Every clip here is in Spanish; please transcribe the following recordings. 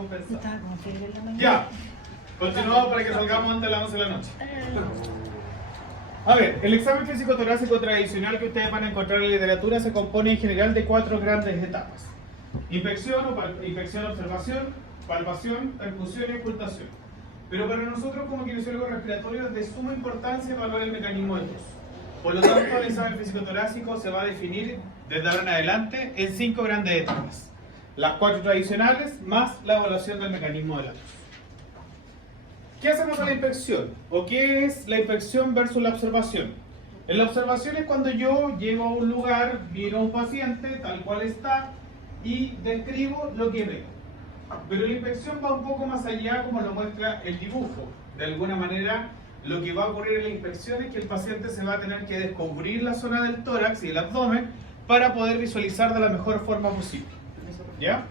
compensado. Estaba con fiebre en la mañana. Ya, continuamos para que salgamos antes de las 11 de la noche. A ver, el examen físico torácico tradicional que ustedes van a encontrar en la literatura se compone en general de 4 grandes etapas. Inspección, observación, palpación, percusión y ocultación. Pero para nosotros como kinesiólogos respiratorios es de suma importancia evaluar el mecanismo de tos. Por lo tanto, el examen físico torácico se va a definir desde ahora en adelante en 5 grandes etapas. Las 4 tradicionales más la evaluación del mecanismo de la tos. ¿Qué hacemos en la inspección? ¿O qué es la inspección versus la observación? En la observación es cuando yo llego a un lugar, miro a un paciente tal cual está y describo lo que veo. Pero la inspección va un poco más allá, como lo muestra el dibujo. De alguna manera, lo que va a ocurrir en la inspección es que el paciente se va a tener que descubrir la zona del tórax y el abdomen para poder visualizar de la mejor forma posible. ¿Ya?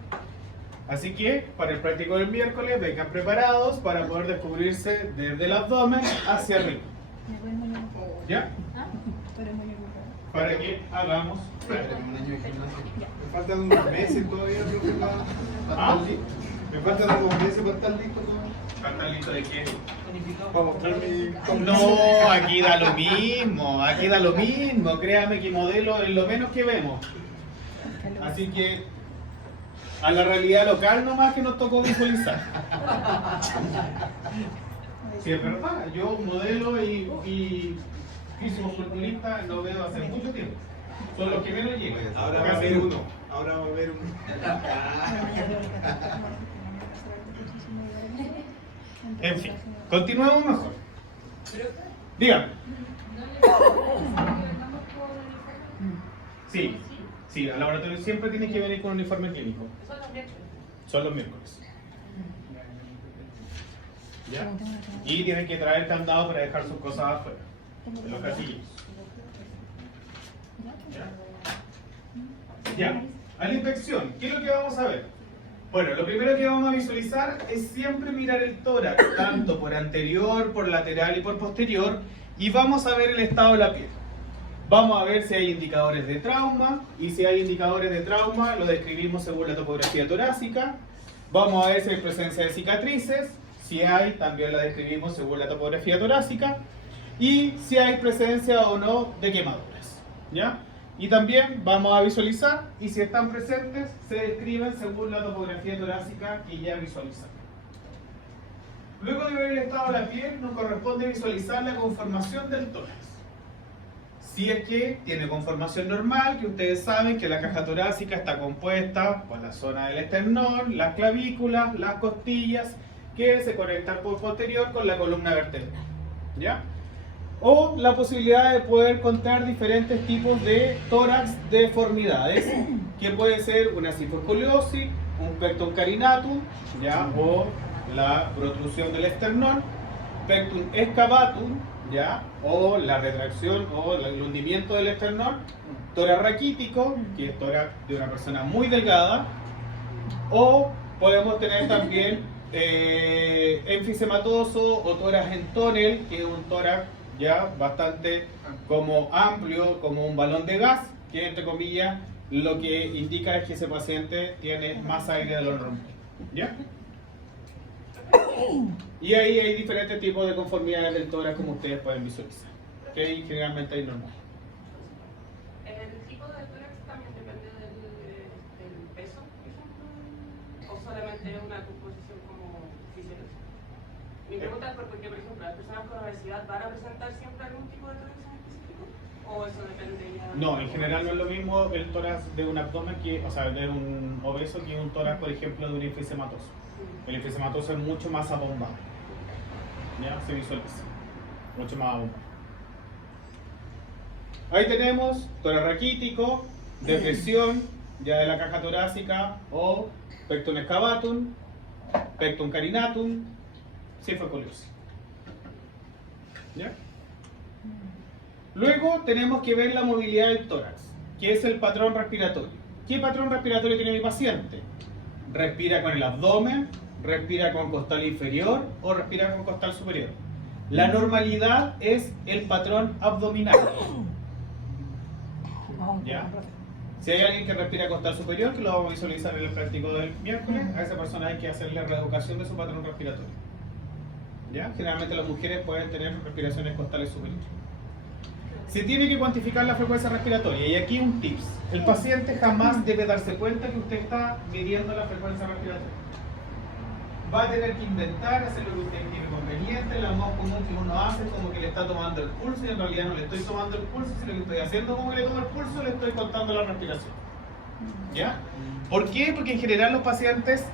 Así que, para el práctico del miércoles, vengan preparados para poder descubrirse desde el abdomen hacia arriba. ¿Ya? Para que hagamos... Un año de gimnasia. Me faltan unos meses todavía, profe, para estar listo. Me faltan unos meses para estar listo. ¿Están listos de qué? Para mostrar mi... No, aquí da lo mismo, aquí da lo mismo. Créame que modelo es lo menos que vemos. Así que a la realidad local nomás que nos tocó visualizar. Sí, es verdad, yo modelo y físico-culturista lo veo hace mucho tiempo. Son los que menos llegan. Ahora va a haber uno. Ahora va a haber uno. En fin, continuemos mejor. Dígame. Sí, sí, al laboratorio siempre tiene que venir con un uniforme clínico. Son los miércoles. ¿Ya? Y tienen que traer candado para dejar sus cosas afuera, en los casillos. Ya, a la inspección, ¿qué es lo que vamos a ver? Bueno, lo primero que vamos a visualizar es siempre mirar el tórax, tanto por anterior, por lateral y por posterior, y vamos a ver el estado de la piel. Vamos a ver si hay indicadores de trauma, y si hay indicadores de trauma, lo describimos según la topografía torácica. Vamos a ver si hay presencia de cicatrices, si hay, también la describimos según la topografía torácica, y si hay presencia o no de quemaduras, ¿ya? Y también vamos a visualizar, y si están presentes, se describen según la topografía torácica que ya visualizamos. Luego de ver el estado de la piel, nos corresponde visualizar la conformación del tórax. Si es que tiene conformación normal, que ustedes saben que la caja torácica está compuesta por la zona del esternón, las clavículas, las costillas, que se conectan por posterior con la columna vertebral, ¿ya? O la posibilidad de poder contar diferentes tipos de tórax deformidades, que puede ser una cifoescoliosis, un pectum carinatum, ¿ya? O la protrusión del esternón, pectum excavatum, ¿ya? O la retracción o el hundimiento del esternón, tórax raquítico, que es tórax de una persona muy delgada, o podemos tener también enfisematoso o tórax en tónel, que es un tórax ya bastante como amplio, como un balón de gas, que entre comillas lo que indica es que ese paciente tiene más aire de lo normal, ¿ya? Y ahí hay diferentes tipos de conformidades del tórax, como ustedes pueden visualizar, que ahí generalmente hay normal. ¿El tipo de tórax también depende del peso, por ejemplo? ¿O solamente es una composición como fisiológica? Mi pregunta es porque, por ejemplo, las personas con obesidad van a presentar siempre algún tipo de tórax en específico, o eso depende ya. No, en general no es lo mismo el tórax de un abdomen, que, o sea, de un obeso, que un tórax, por ejemplo, de un enfisematoso. El enfisematoso es mucho más abombado. Ya se visualiza, mucho más abombado. Ahí tenemos tórax raquítico, depresión ya de la caja torácica, o pectum excavatum, pectum carinatum, cifoescoliosis. ¿Ya? Luego tenemos que ver la movilidad del tórax, que es el patrón respiratorio. ¿Qué patrón respiratorio tiene mi paciente? ¿Respira con el abdomen? ¿Respira con costal inferior? ¿O respira con costal superior? La normalidad es el patrón abdominal. ¿Ya? Si hay alguien que respira costal superior, que lo vamos a visualizar en el práctico del miércoles, a esa persona hay que hacerle reeducación de su patrón respiratorio. ¿Ya? Generalmente las mujeres pueden tener respiraciones costales superiores. Se tiene que cuantificar la frecuencia respiratoria y aquí un tips. El paciente jamás debe darse cuenta que usted está midiendo la frecuencia respiratoria. Va a tener que inventar, hacer lo que usted tiene conveniente. La más común que uno hace es como que le está tomando el pulso y en realidad no le estoy tomando el pulso, sino que estoy haciendo como que le tomo el pulso, le estoy contando la respiración. ¿Ya? ¿Por qué? Porque en general los pacientes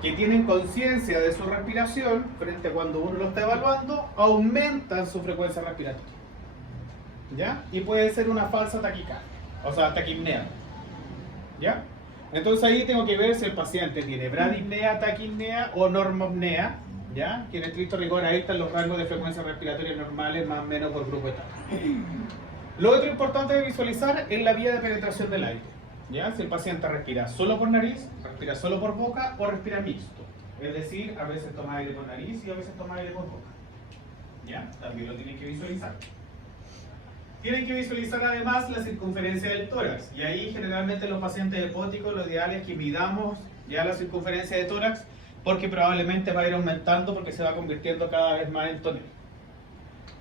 que tienen conciencia de su respiración, frente a cuando uno lo está evaluando, aumentan su frecuencia respiratoria. ¿Ya? Y puede ser una falsa taquicardia, o sea, taquipnea. ¿Ya? Entonces ahí tengo que ver si el paciente tiene bradipnea, taquipnea o normopnea, ¿ya? Que en estricto rigor ahí están los rangos de frecuencia respiratoria normales más o menos por grupo etario. Lo otro importante de visualizar es la vía de penetración del aire, ¿ya? Si el paciente respira solo por nariz, respira solo por boca o respira mixto. Es decir, a veces toma aire por nariz y a veces toma aire por boca. ¿Ya? También lo tienen que visualizar. Tienen que visualizar además la circunferencia del tórax y ahí generalmente los pacientes hepáticos lo ideal es que midamos ya la circunferencia de tórax porque probablemente va a ir aumentando porque se va convirtiendo cada vez más en tonel.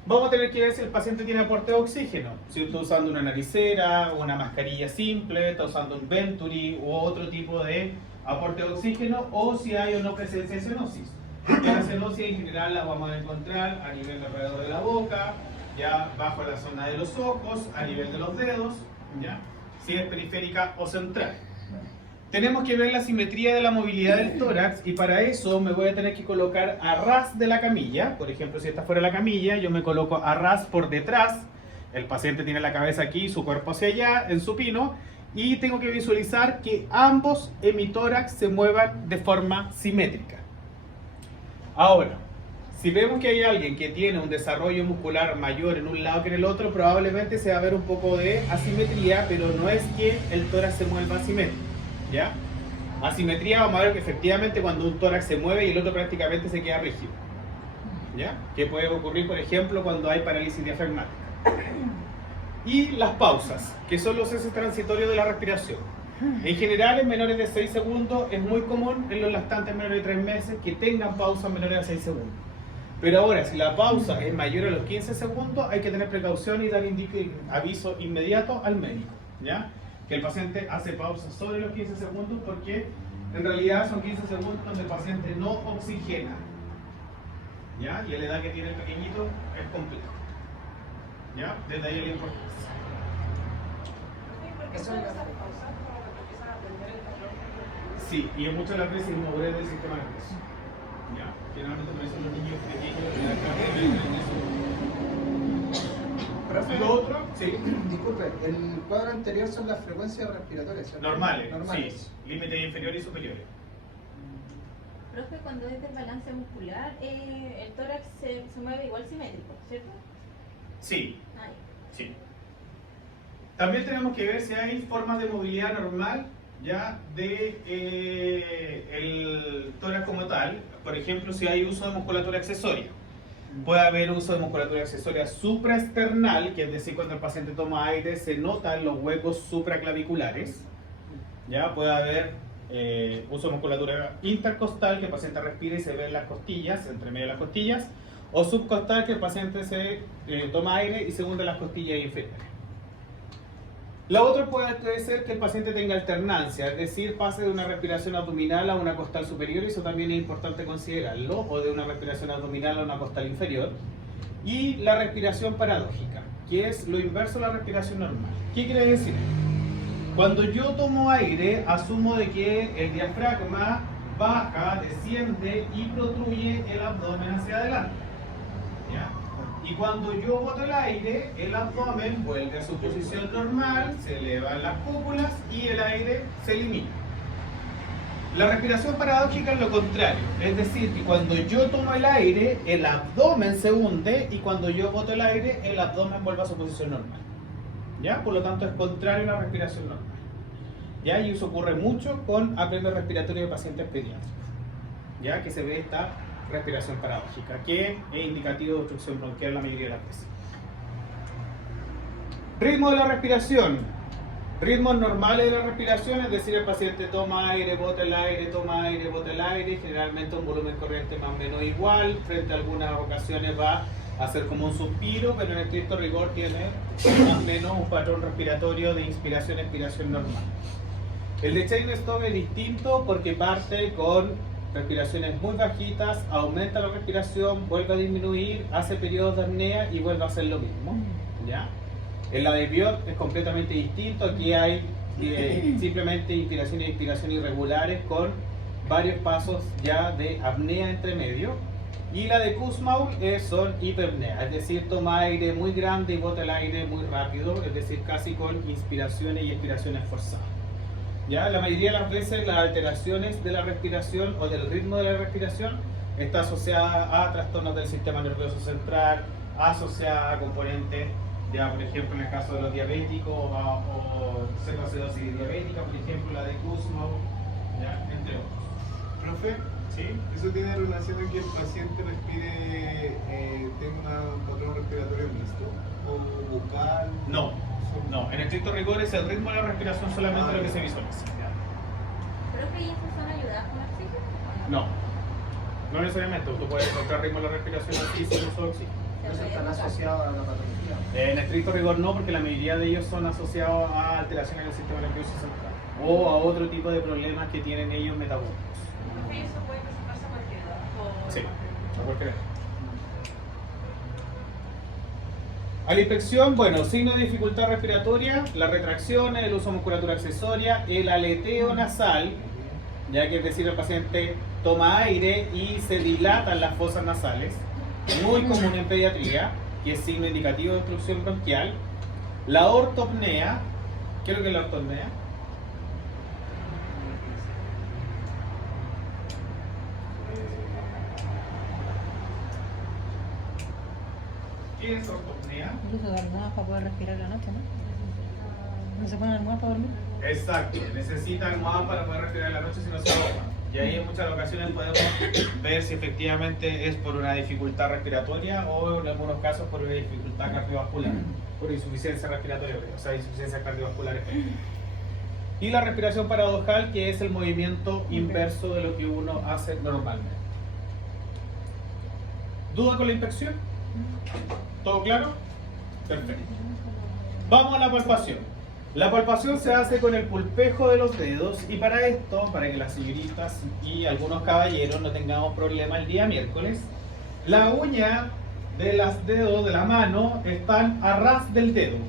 Vamos a tener que ver si el paciente tiene aporte de oxígeno, si está usando una naricera, una mascarilla simple, está usando un Venturi u otro tipo de aporte de oxígeno o si hay o no presencia de cenosis. La cenosis en general la vamos a encontrar a nivel alrededor de la boca, ya bajo la zona de los ojos, a nivel de los dedos, ¿ya? Si es periférica o central. Tenemos que ver la simetría de la movilidad del tórax y para eso me voy a tener que colocar a ras de la camilla. Por ejemplo, si esta fuera la camilla, yo me coloco a ras por detrás. El paciente tiene la cabeza aquí, su cuerpo hacia allá, en supino. Y tengo que visualizar que ambos hemitórax se muevan de forma simétrica. Ahora, si vemos que hay alguien que tiene un desarrollo muscular mayor en un lado que en el otro, probablemente se va a ver un poco de asimetría, pero no es que el tórax se mueva asimétrico, ¿ya? Asimetría vamos a ver que efectivamente cuando un tórax se mueve y el otro prácticamente se queda rígido, ¿ya? Que puede ocurrir, por ejemplo, cuando hay parálisis diafragmática. Y las pausas, que son los ceses transitorios de la respiración. En general, en menores de 6 segundos, es muy común en los lactantes menores de 3 meses que tengan pausas menores de 6 segundos. Pero ahora, si la pausa es mayor a los 15 segundos, hay que tener precaución y dar aviso inmediato al médico, ¿ya? Que el paciente hace pausa sobre los 15 segundos porque en realidad son 15 segundos donde el paciente no oxigena, ¿ya? Y a la edad que tiene el pequeñito es complejo, ¿ya? Desde ahí la importancia. ¿Por qué son esas pausas como que empiezan a aprender el patrón? Sí, y muchas de las veces inmovilidad del sistema nervioso. ¿Ya? Generalmente por eso los niños pequeños Profe, lo otro, sí. disculpe, el cuadro anterior son las frecuencias respiratorias, ¿cierto? Normales, Normales. sí. Límites inferiores y superiores. Profe, cuando es desbalance muscular, el tórax se mueve igual simétrico, ¿cierto? Sí, Ahí. sí. También tenemos que ver si hay formas de movilidad normal ya de el tórax como tal. Por ejemplo, si hay uso de musculatura accesoria. Puede haber uso de musculatura accesoria supraesternal, que es decir, cuando el paciente toma aire se notan los huecos supraclaviculares. Ya puede haber uso de musculatura intercostal, que el paciente respira y se ve en las costillas, entre medio de las costillas, o subcostal, que el paciente se toma aire y se hunde las costillas inferiores. La otra puede ser que el paciente tenga alternancia, es decir, pase de una respiración abdominal a una costal superior, y eso también es importante considerarlo, o de una respiración abdominal a una costal inferior. Y la respiración paradójica, que es lo inverso a la respiración normal. ¿Qué quiere decir? Cuando yo tomo aire, asumo de que el diafragma baja, desciende y protruye el abdomen hacia adelante. ¿Ya? Y cuando yo boto el aire, el abdomen vuelve a su posición normal, se elevan las cúpulas y el aire se elimina. La respiración paradójica es lo contrario, es decir, que cuando yo tomo el aire, el abdomen se hunde y cuando yo boto el aire, el abdomen vuelve a su posición normal. ¿Ya? Por lo tanto, es contrario a la respiración normal. ¿Ya? Y eso ocurre mucho con apnea respiratoria de pacientes pediátricos. ¿Ya? Que se ve esta respiración paradójica, que es indicativo de obstrucción bronquial la mayoría de las veces. Ritmo de la respiración. Ritmos normales de la respiración, es decir, el paciente toma aire, bota el aire, toma aire, bota el aire, generalmente un volumen corriente más o menos igual, frente a algunas ocasiones va a ser como un suspiro, pero en estricto rigor tiene más o menos un patrón respiratorio de inspiración-expiración normal. El de Cheyne-Stokes es distinto porque parte con respiraciones muy bajitas, aumenta la respiración, vuelve a disminuir, hace periodos de apnea y vuelve a hacer lo mismo, ¿ya? En la de Biot es completamente distinto, aquí hay simplemente inspiración y expiración irregulares con varios pasos ya de apnea entre medio. Y la de Kussmaul son hiperpnea, es decir, toma aire muy grande y bota el aire muy rápido, es decir, casi con inspiraciones y expiraciones forzadas. ¿Ya? La mayoría de las veces las alteraciones de la respiración o del ritmo de la respiración está asociada a trastornos del sistema nervioso central, asociada a componentes, ya por ejemplo en el caso de los diabéticos o cetoacidosis diabética, por ejemplo la de Kussmaul, ¿ya? Entre otros. Profe, ¿Sí? ¿eso tiene relación con que el paciente respire, tenga un patrón respiratorio mixto o bucal? No, no, en estricto rigor es el ritmo de la respiración solamente lo que se visualiza. ¿Profe, y eso son ayudadas con oxígeno? No, no necesariamente, tú puedes encontrar ritmo de la respiración así sin uso de oxígeno. ¿Eso están asociados a la patología? En estricto rigor no, porque la mayoría de ellos son asociados a alteraciones del sistema nervioso central o a otro tipo de problemas que tienen ellos metabólicos. Profe, ¿eso puede presentarse a cualquier edad? Sí, a cualquier edad. A la infección, bueno, signo de dificultad respiratoria, la retracción, el uso de musculatura accesoria, el aleteo nasal, ya que es decir, el paciente toma aire y se dilatan las fosas nasales, muy común en pediatría, que es signo indicativo de obstrucción bronquial. La ortopnea, ¿qué es lo que es la ortopnea? ¿Qué es ortopnea? Incluso de almohadas para poder respirar la noche, ¿no? ¿No se ponen almohadas para dormir? Exacto, necesita almohada para poder respirar en la noche si no se ahoga. Y ahí en muchas ocasiones podemos ver si efectivamente es por una dificultad respiratoria o en algunos casos por una dificultad cardiovascular, por insuficiencia respiratoria, o sea, insuficiencia cardiovascular efectiva. Y la respiración paradojal, que es el movimiento inverso de lo que uno hace normalmente. ¿Duda con la infección? ¿Todo claro? Perfecto. Vamos a la palpación. La palpación se hace con el pulpejo de los dedos y para esto, para que las señoritas y algunos caballeros no tengamos problema el día miércoles, la uña de los dedos de la mano están a ras del dedo.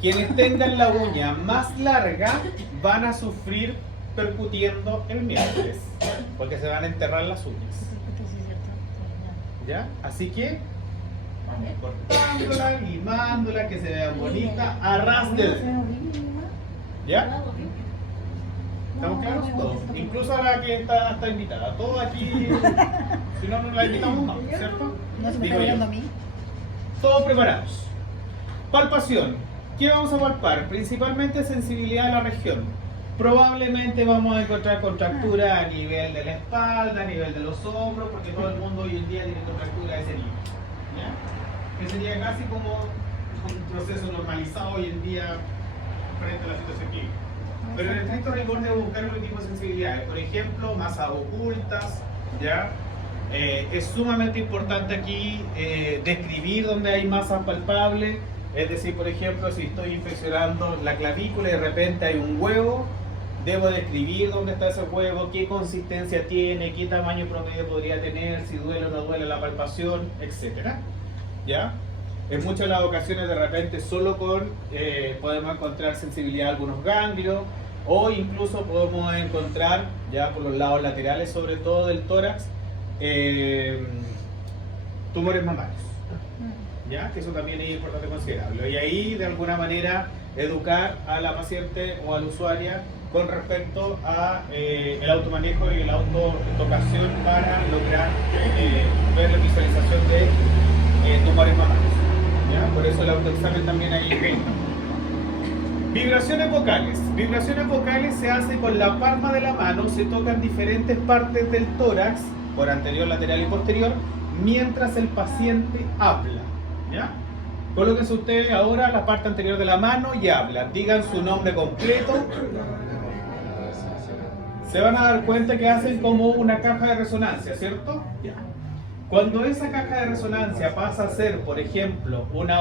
Quienes tengan la uña más larga van a sufrir percutiendo el miércoles, porque se van a enterrar las uñas. ¿Ya? Así que vamos cortándola, limándola, que se vea bonita, a ras del dedo. ¿Ya? ¿Estamos claros? Todos. Incluso ahora que está invitada. Todo aquí, si no, no la invitamos más, ¿cierto? No se me Digo está yo. mirando a mí. Todos preparados. Palpación. ¿Qué vamos a palpar? Principalmente sensibilidad de la región. Probablemente vamos a encontrar contractura a nivel de la espalda, a nivel de los hombros, porque todo el mundo hoy en día tiene contractura de ese nivel. ¿Ya? Que sería casi como un proceso normalizado hoy en día frente a la situación clínica. Pero en el estricto rigor debo buscar un tipo de sensibilidades. Por ejemplo, masas ocultas, ¿ya? Es sumamente importante aquí describir dónde hay masas palpables. Es decir, por ejemplo, si estoy infeccionando la clavícula y de repente hay un huevo, debo describir dónde está ese huevo, qué consistencia tiene, qué tamaño promedio podría tener, si duele o no duele la palpación, etc. ¿Ya? En muchas de las ocasiones de repente solo con podemos encontrar sensibilidad a algunos ganglios o incluso podemos encontrar ya por los lados laterales, sobre todo del tórax, tumores mamarios. ¿Ya? Que eso también es importante considerarlo. Y ahí, de alguna manera, educar a la paciente o a la usuaria con respecto a el automanejo y la autotocación para lograr ver la visualización de tumores mamarios. ¿Ya? Por eso el autoexamen también ahí cuenta. Vibraciones vocales. Vibraciones vocales se hace con la palma de la mano, se tocan diferentes partes del tórax, por anterior, lateral y posterior, mientras el paciente habla. ¿Ya? Colóquense ustedes ahora la parte anterior de la mano y hablan. Digan su nombre completo. Se van a dar cuenta que hacen como una caja de resonancia, ¿cierto? Ya. Cuando esa caja de resonancia pasa a ser, por ejemplo, una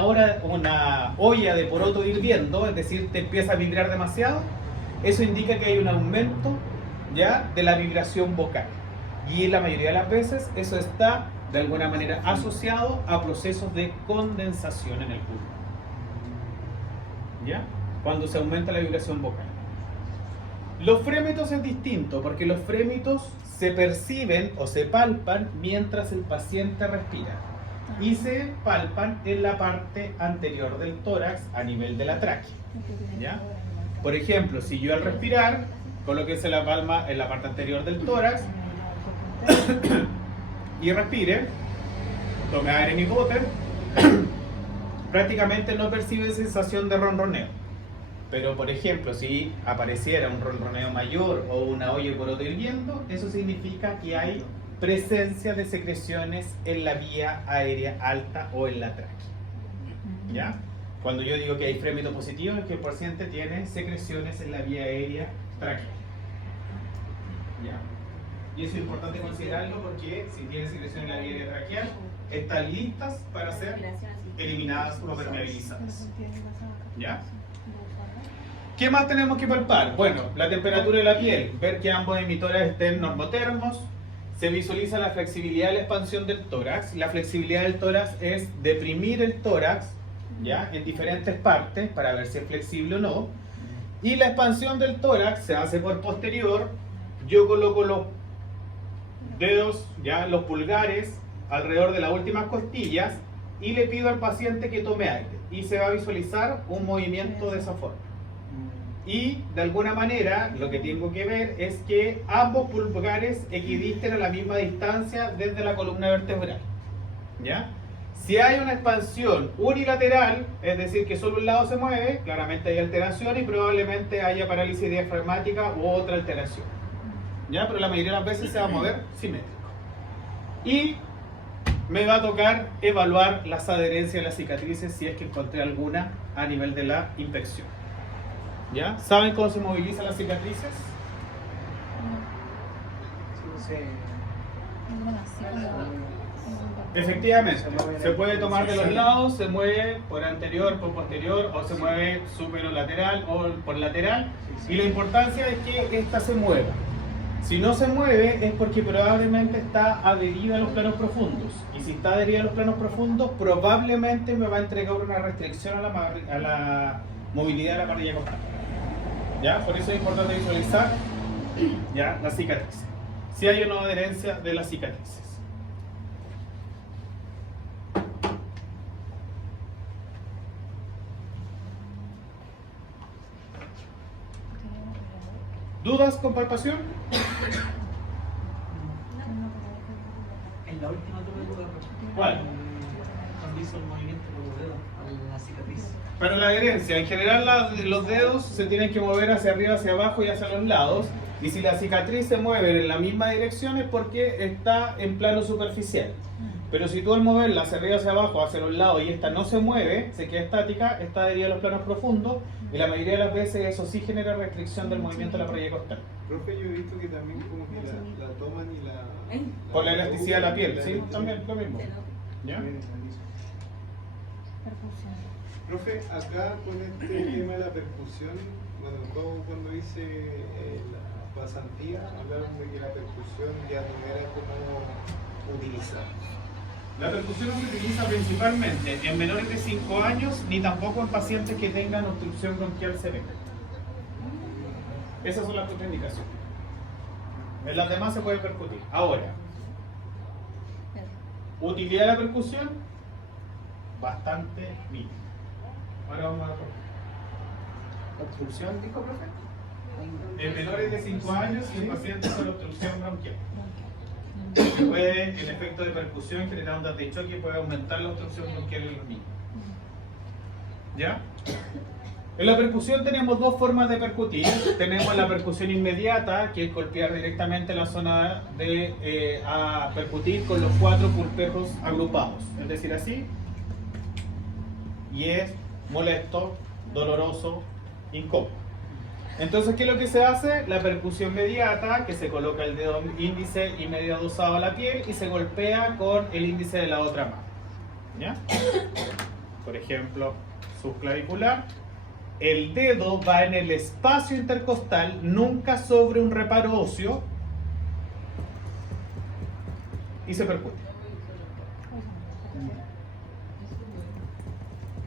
olla de poroto hirviendo, es decir, te empieza a vibrar demasiado, eso indica que hay un aumento ya de la vibración vocal. Y la mayoría de las veces eso está de alguna manera asociado a procesos de condensación en el pulmón. ¿Ya? Cuando se aumenta la vibración vocal. Los frémitos es distinto porque los frémitos se perciben o se palpan mientras el paciente respira y se palpan en la parte anterior del tórax a nivel de la tráquea. ¿Ya? Por ejemplo, si yo al respirar colóquese la palma en la parte anterior del tórax y respire, tome aire en hipóter, prácticamente no percibe sensación de ronroneo. Pero por ejemplo, si apareciera un ronroneo mayor o una olla de poroto hirviendo, eso significa que hay presencia de secreciones en la vía aérea alta o en la tráquea. ¿Ya? Cuando yo digo que hay frémito positivo es que el paciente tiene secreciones en la vía aérea tráquea. ¿Ya? Y eso es importante considerarlo porque si tiene secreción en la vía aérea traqueal, están listas para ser eliminadas o permeabilizadas. ¿Ya? ¿Qué más tenemos que palpar? Bueno, la temperatura de la piel, ver que ambos emitores estén normotermos. Se visualiza la flexibilidad de la expansión del tórax. La flexibilidad del tórax es deprimir el tórax, ¿ya? En diferentes partes para ver si es flexible o no. Y la expansión del tórax se hace por posterior. Yo coloco los dedos, ya los pulgares, alrededor de las últimas costillas y le pido al paciente que tome aire. Y se va a visualizar un movimiento de esa forma. Y de alguna manera lo que tengo que ver es que ambos pulgares equidisten a la misma distancia desde la columna vertebral. ¿Ya? Si hay una expansión unilateral, es decir que solo un lado se mueve, claramente hay alteración y probablemente haya parálisis diafragmática u otra alteración. ¿Ya? Pero la mayoría de las veces se va a mover simétrico. Y me va a tocar evaluar las adherencias de las cicatrices si es que encontré alguna a nivel de la inspección. ¿Ya? ¿Saben cómo se movilizan las cicatrices? Efectivamente, se puede tomar de los lados, se mueve por anterior, por posterior, o se mueve superolateral o por lateral. Y la importancia es que esta se mueva. Si no se mueve es porque probablemente está adherida a los planos profundos. Y si está adherida a los planos profundos, probablemente me va a entregar una restricción a la movilidad de la parrilla costal. ¿Ya? Por eso es importante visualizar, ¿ya?, la cicatriz. Si hay una adherencia de las cicatrices. ¿Dudas con palpación? En la última tuve duda. ¿Cuál? Cuando hizo el movimiento con los dedos a la cicatriz. Para la adherencia, en general los dedos se tienen que mover hacia arriba, hacia abajo y hacia los lados. Y si la cicatriz se mueve en la misma dirección es porque está en plano superficial. Pero si tú al moverla hacia arriba, hacia abajo, hacia los lados y esta no se mueve, se queda estática, está adherida a los planos profundos y la mayoría de las veces eso sí genera restricción del movimiento de la parrilla costal. Profe, yo he visto que también como que la toman y la... Por la elasticidad de la piel, ¿sí? También lo mismo. ¿Ya? Profe, acá con este tema de la percusión, bueno, cuando hice la pasantía, hablaron de que la percusión ya no era como utilizar. La percusión se utiliza principalmente en menores de 5 años ni tampoco en pacientes que tengan obstrucción bronquial severa. Esas son las contraindicaciones. En las demás se puede percutir. Ahora, utilidad de la percusión, bastante mínima. Ahora vamos a ver. ¿Obstrucción, dijo, profe? En menores de 5 años y en pacientes con obstrucción bronquial. Que puede, el efecto de percusión generar ondas de choque puede aumentar la obstrucción bronquial en los niños. ¿Ya? En la percusión tenemos dos formas de percutir. Tenemos la percusión inmediata, que es golpear directamente la zona de a percutir con los 4 pulpejos agrupados. Es decir, así. y es molesto, doloroso, incómodo. Entonces, ¿qué es lo que se hace? La percusión mediata, que se coloca el dedo índice y medio adosado a la piel y se golpea con el índice de la otra mano. ¿Ya? Por ejemplo, subclavicular. El dedo va en el espacio intercostal, nunca sobre un reparo óseo, y se percute.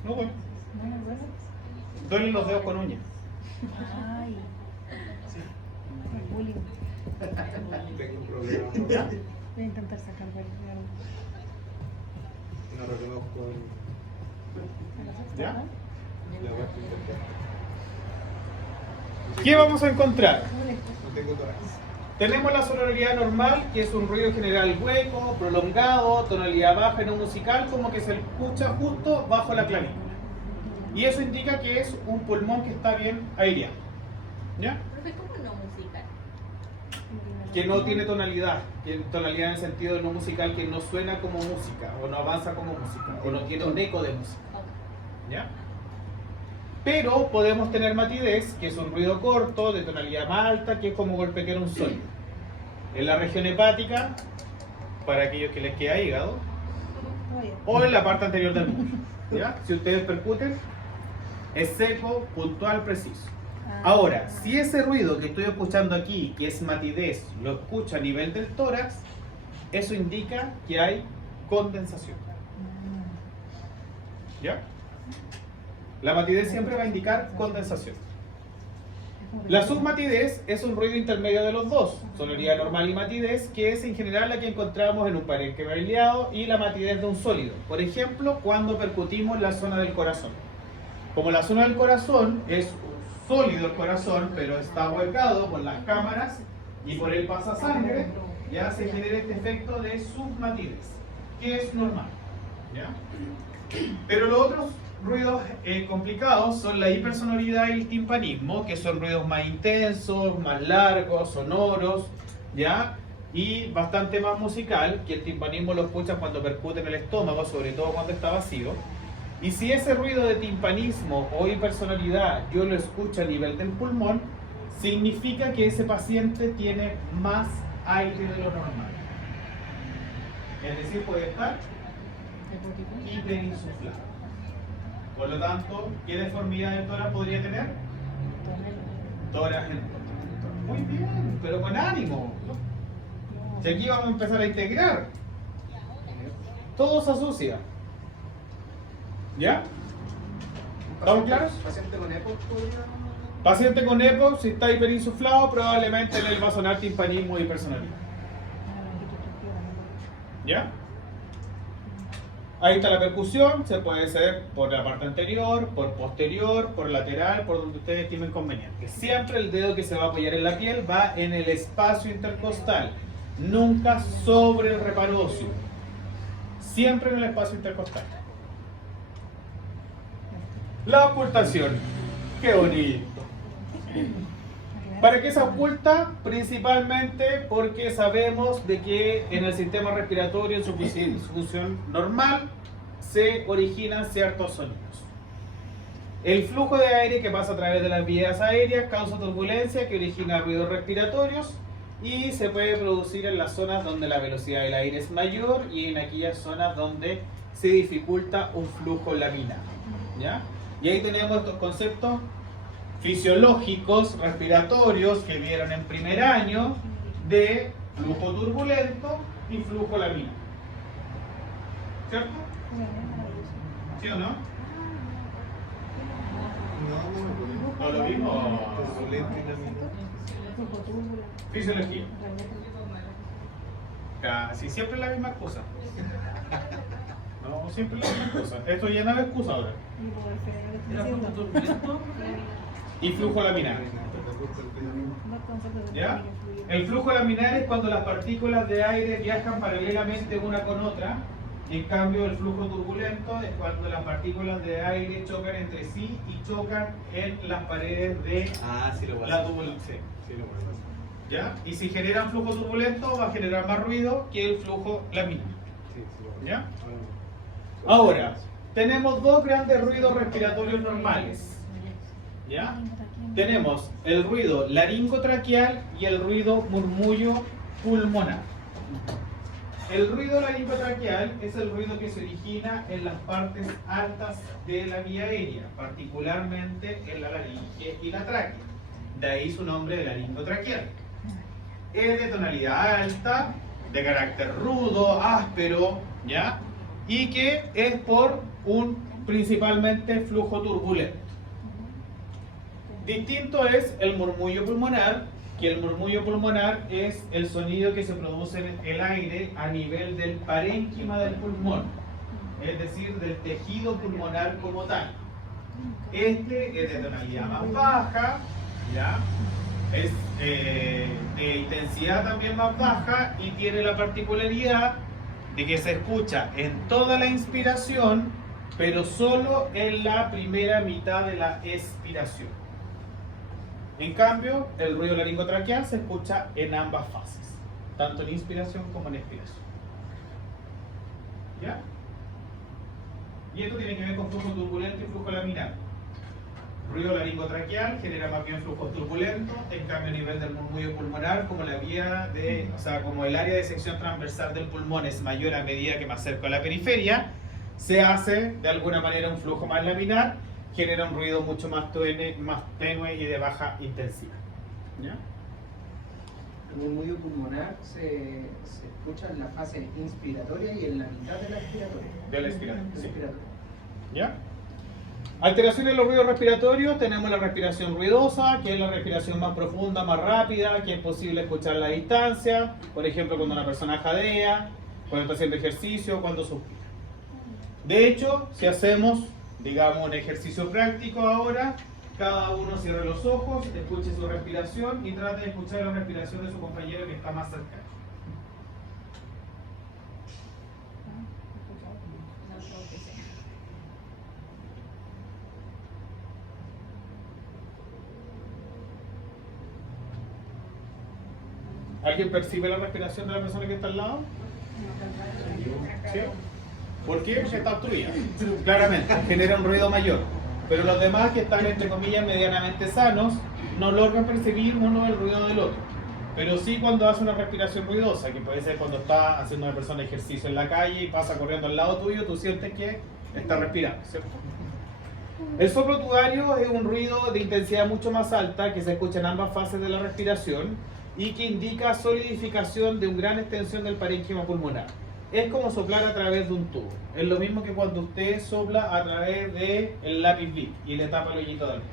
No duele. Duelen los dedos con uñas. Ay. El bullying. Tengo un problema. ¿Ya? Voy a intentar sacar algo. No reconozco ¿Ya? la parte intercostal. ¿Qué vamos a encontrar? No tengo tórax. Tenemos la sonoridad normal, que es un ruido general hueco, prolongado, tonalidad baja en un musical, como que se escucha justo bajo la clavícula. Y eso indica que es un pulmón que está bien aireado. ¿Ya? Profe, ¿cómo no musical? Que no tiene tonalidad, tonalidad en el sentido de no musical, que no suena como música, o no avanza como música, o no tiene un eco de música. ¿Ya? Pero podemos tener matidez, que es un ruido corto, de tonalidad más alta, que es como golpetear un sólido. En la región hepática, para aquellos que les queda hígado, o en la parte anterior del muslo. ¿Ya? Si ustedes percuten, es seco, puntual, preciso. Ahora, si ese ruido que estoy escuchando aquí, que es matidez, lo escucho a nivel del tórax, eso indica que hay condensación. ¿Ya? La matidez siempre va a indicar condensación. La submatidez es un ruido intermedio de los dos, sonoridad normal y matidez, que es en general la que encontramos en un parénquima biliado y la matidez de un sólido. Por ejemplo, cuando percutimos la zona del corazón. Como la zona del corazón es sólido el corazón, pero está volcado por las cámaras y por el pasasangre, ya se genera este efecto de submatidez, que es normal. ¿Ya? Pero los otros ruidos complicados son la hipersonoridad y el timpanismo, que son ruidos más intensos, más largos, sonoros, ¿ya? Y bastante más musical, que el timpanismo lo escuchas cuando percute en el estómago, sobre todo cuando está vacío. Y si ese ruido de timpanismo o hipersonoridad yo lo escucho a nivel del pulmón, significa que ese paciente tiene más aire de lo normal. Es decir, puede estar hiperinsuflado. Por lo tanto, ¿qué deformidad del tórax podría tener? Tórax entorno. Muy bien, pero con ánimo. Si aquí vamos a empezar a integrar, todo se asocia. ¿Ya? ¿Estamos claros? ¿Paciente con EPOC podría...? Paciente con EPOC, si está hiperinsuflado, probablemente en él va a sonar timpanismo y hipersonalidad. ¿Ya? Ahí está la percusión, se puede hacer por la parte anterior, por posterior, por lateral, por donde ustedes estimen conveniente. Siempre el dedo que se va a apoyar en la piel va en el espacio intercostal, nunca sobre el reparo óseo. Siempre en el espacio intercostal. La ocultación. ¡Qué bonito! ¿Para qué se oculta? Principalmente porque sabemos de que en el sistema respiratorio, en su función normal, se originan ciertos sonidos. El flujo de aire que pasa a través de las vías aéreas causa turbulencia que origina ruidos respiratorios y se puede producir en las zonas donde la velocidad del aire es mayor y en aquellas zonas donde se dificulta un flujo laminar. ¿Ya? Y ahí tenemos estos conceptos fisiológicos, respiratorios, que vieron en primer año, de flujo turbulento y flujo laminar. ¿Cierto? ¿Sí o no? No, ¿No lo vimos? Turbulento y laminar. Fisiología. Casi siempre es la misma cosa. No, siempre es la misma cosa. Esto llena de excusa ahora. Era flujo turbulento. Y flujo laminar. ¿Ya? El flujo laminar es cuando las partículas de aire viajan paralelamente una con otra. En cambio, el flujo turbulento es cuando las partículas de aire chocan entre sí y chocan en las paredes de Sí lo la turbulancia. Sí lo puedo hacer. ¿Ya? Y si generan flujo turbulento va a generar más ruido que el flujo laminar. Sí, sí lo puedo hacer. ¿Ya? Ahora, tenemos dos grandes ruidos respiratorios normales. ¿Ya? Tenemos el ruido laringotraqueal y el ruido murmullo pulmonar. El ruido laringotraqueal es el ruido que se origina en las partes altas de la vía aérea, particularmente en la laringe y la tráquea. De ahí su nombre de laringotraqueal. Es de tonalidad alta, de carácter rudo, áspero, ¿ya? Y que es por un principalmente flujo turbulento. Distinto es el murmullo pulmonar, que el murmullo pulmonar es el sonido que se produce en el aire a nivel del parénquima del pulmón, es decir, del tejido pulmonar como tal. Este es de tonalidad más baja, ¿ya? Es de intensidad también más baja y tiene la particularidad de que se escucha en toda la inspiración, pero solo en la primera mitad de la expiración. En cambio, el ruido laringotraqueal se escucha en ambas fases, tanto en inspiración como en expiración. ¿Ya? Y esto tiene que ver con flujo turbulento y flujo laminar. Ruido laringotraqueal genera más bien flujos turbulentos, en cambio a nivel del murmullo pulmonar, como la vía de, o sea, como el área de sección transversal del pulmón es mayor a medida que me acerco a la periferia, se hace de alguna manera un flujo más laminar, genera un ruido mucho más tenue y de baja intensidad. ¿Ya? El murmullo pulmonar se escucha en la fase inspiratoria y en la mitad de la expiratoria. De la expiración, De la sí. expiratoria. ¿Ya? Alteraciones de los ruidos respiratorios, tenemos la respiración ruidosa, que es la respiración más profunda, más rápida, que es posible escuchar a la distancia, por ejemplo cuando una persona jadea, cuando está haciendo ejercicio, cuando suspira. De hecho, si hacemos, digamos, un ejercicio práctico ahora, cada uno cierre los ojos, escuche su respiración y trate de escuchar la respiración de su compañero que está más cercano. ¿Alguien percibe la respiración de la persona que está al lado? ¿Sí? ¿Por qué? Porque está obstruida. Claramente, genera un ruido mayor. Pero los demás que están, entre comillas, medianamente sanos, no logran percibir uno el ruido del otro. Pero sí cuando hace una respiración ruidosa, que puede ser cuando está haciendo una persona ejercicio en la calle y pasa corriendo al lado tuyo, tú sientes que está respirando, ¿cierto? El soplo tubario es un ruido de intensidad mucho más alta que se escucha en ambas fases de la respiración y que indica solidificación de una gran extensión del parénquima pulmonar. Es como soplar a través de un tubo. Es lo mismo que cuando usted sopla a través del lápiz Bic y le tapa el hoyito del dedo.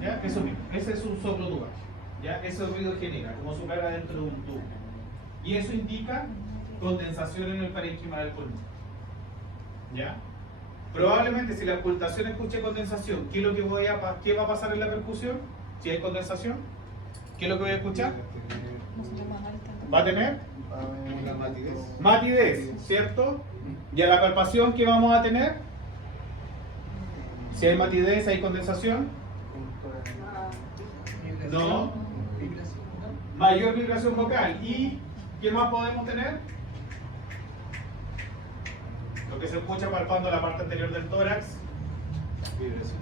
¿Ya? Eso mismo. Ese es un soplo tubario. ¿Ya? Ese ruido genera, como soplar adentro de un tubo. Y eso indica condensación en el parénquima del pulmón. ¿Ya? Probablemente si la ocultación escuche condensación, ¿qué es lo que qué va a pasar en la percusión? Si hay condensación, ¿qué es lo que voy a escuchar? Va a tener La matidez. matidez, ¿cierto? Y a la palpación, ¿qué vamos a tener? Si hay matidez, hay condensación. No. Mayor vibración vocal. ¿Y qué más podemos tener? Lo que se escucha palpando la parte anterior del tórax. Vibración.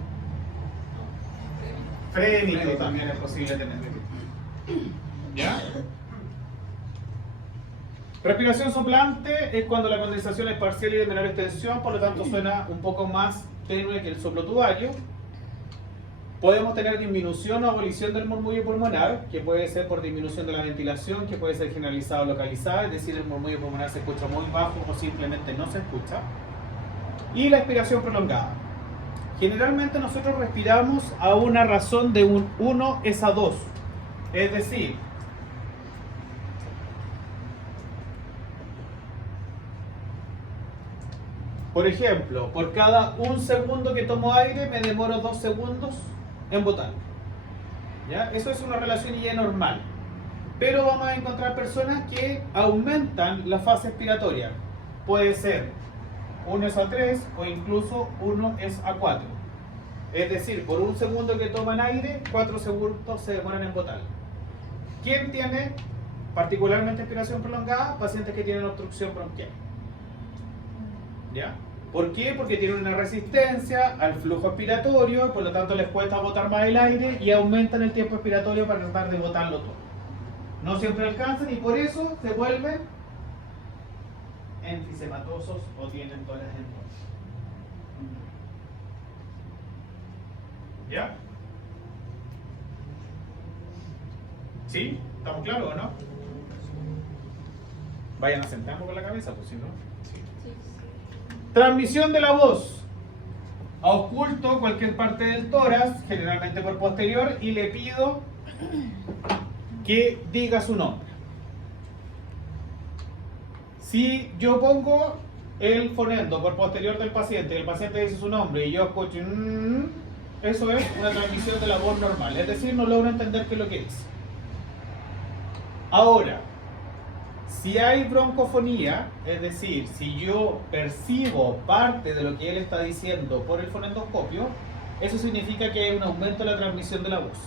Frémito también es posible tener. ¿Ya? Respiración soplante es cuando la condensación es parcial y de menor extensión, por lo tanto suena un poco más tenue que el soplo tubario. Podemos tener disminución o abolición del murmullo pulmonar, que puede ser por disminución de la ventilación, que puede ser generalizada o localizada, es decir, el murmullo pulmonar se escucha muy bajo o simplemente no se escucha. Y la expiración prolongada. Generalmente nosotros respiramos a una razón de un 1:2, es decir, por ejemplo, por cada 1 segundo que tomo aire me demoro 2 segundos en botar. ¿Ya? Eso es una relación ya normal. Pero vamos a encontrar personas que aumentan la fase expiratoria. Puede ser 1:3 o incluso 1:4. Es decir, por 1 segundo que toman aire, 4 segundos se demoran en botar. ¿Quién tiene particularmente expiración prolongada? Pacientes que tienen obstrucción bronquial. ¿Ya? ¿Por qué? Porque tienen una resistencia al flujo expiratorio y por lo tanto les cuesta botar más el aire y aumentan el tiempo expiratorio para tratar de botarlo todo. No siempre alcanzan y por eso se vuelven enfisematosos o tienen toras entonces. ¿Ya? ¿Sí? ¿Estamos claros o no? Vayan a sentar con la cabeza, pues si no. Transmisión de la voz. Oculto cualquier parte del tórax, generalmente por posterior, y le pido que diga su nombre. Si yo pongo el fonendo por posterior del paciente y el paciente dice su nombre y yo escucho eso es una transmisión de la voz normal, es decir, no logro entender qué es lo que es. Ahora, si hay broncofonía, es decir, si yo percibo parte de lo que él está diciendo por el fonendoscopio, eso significa que hay un aumento de la transmisión de la voz.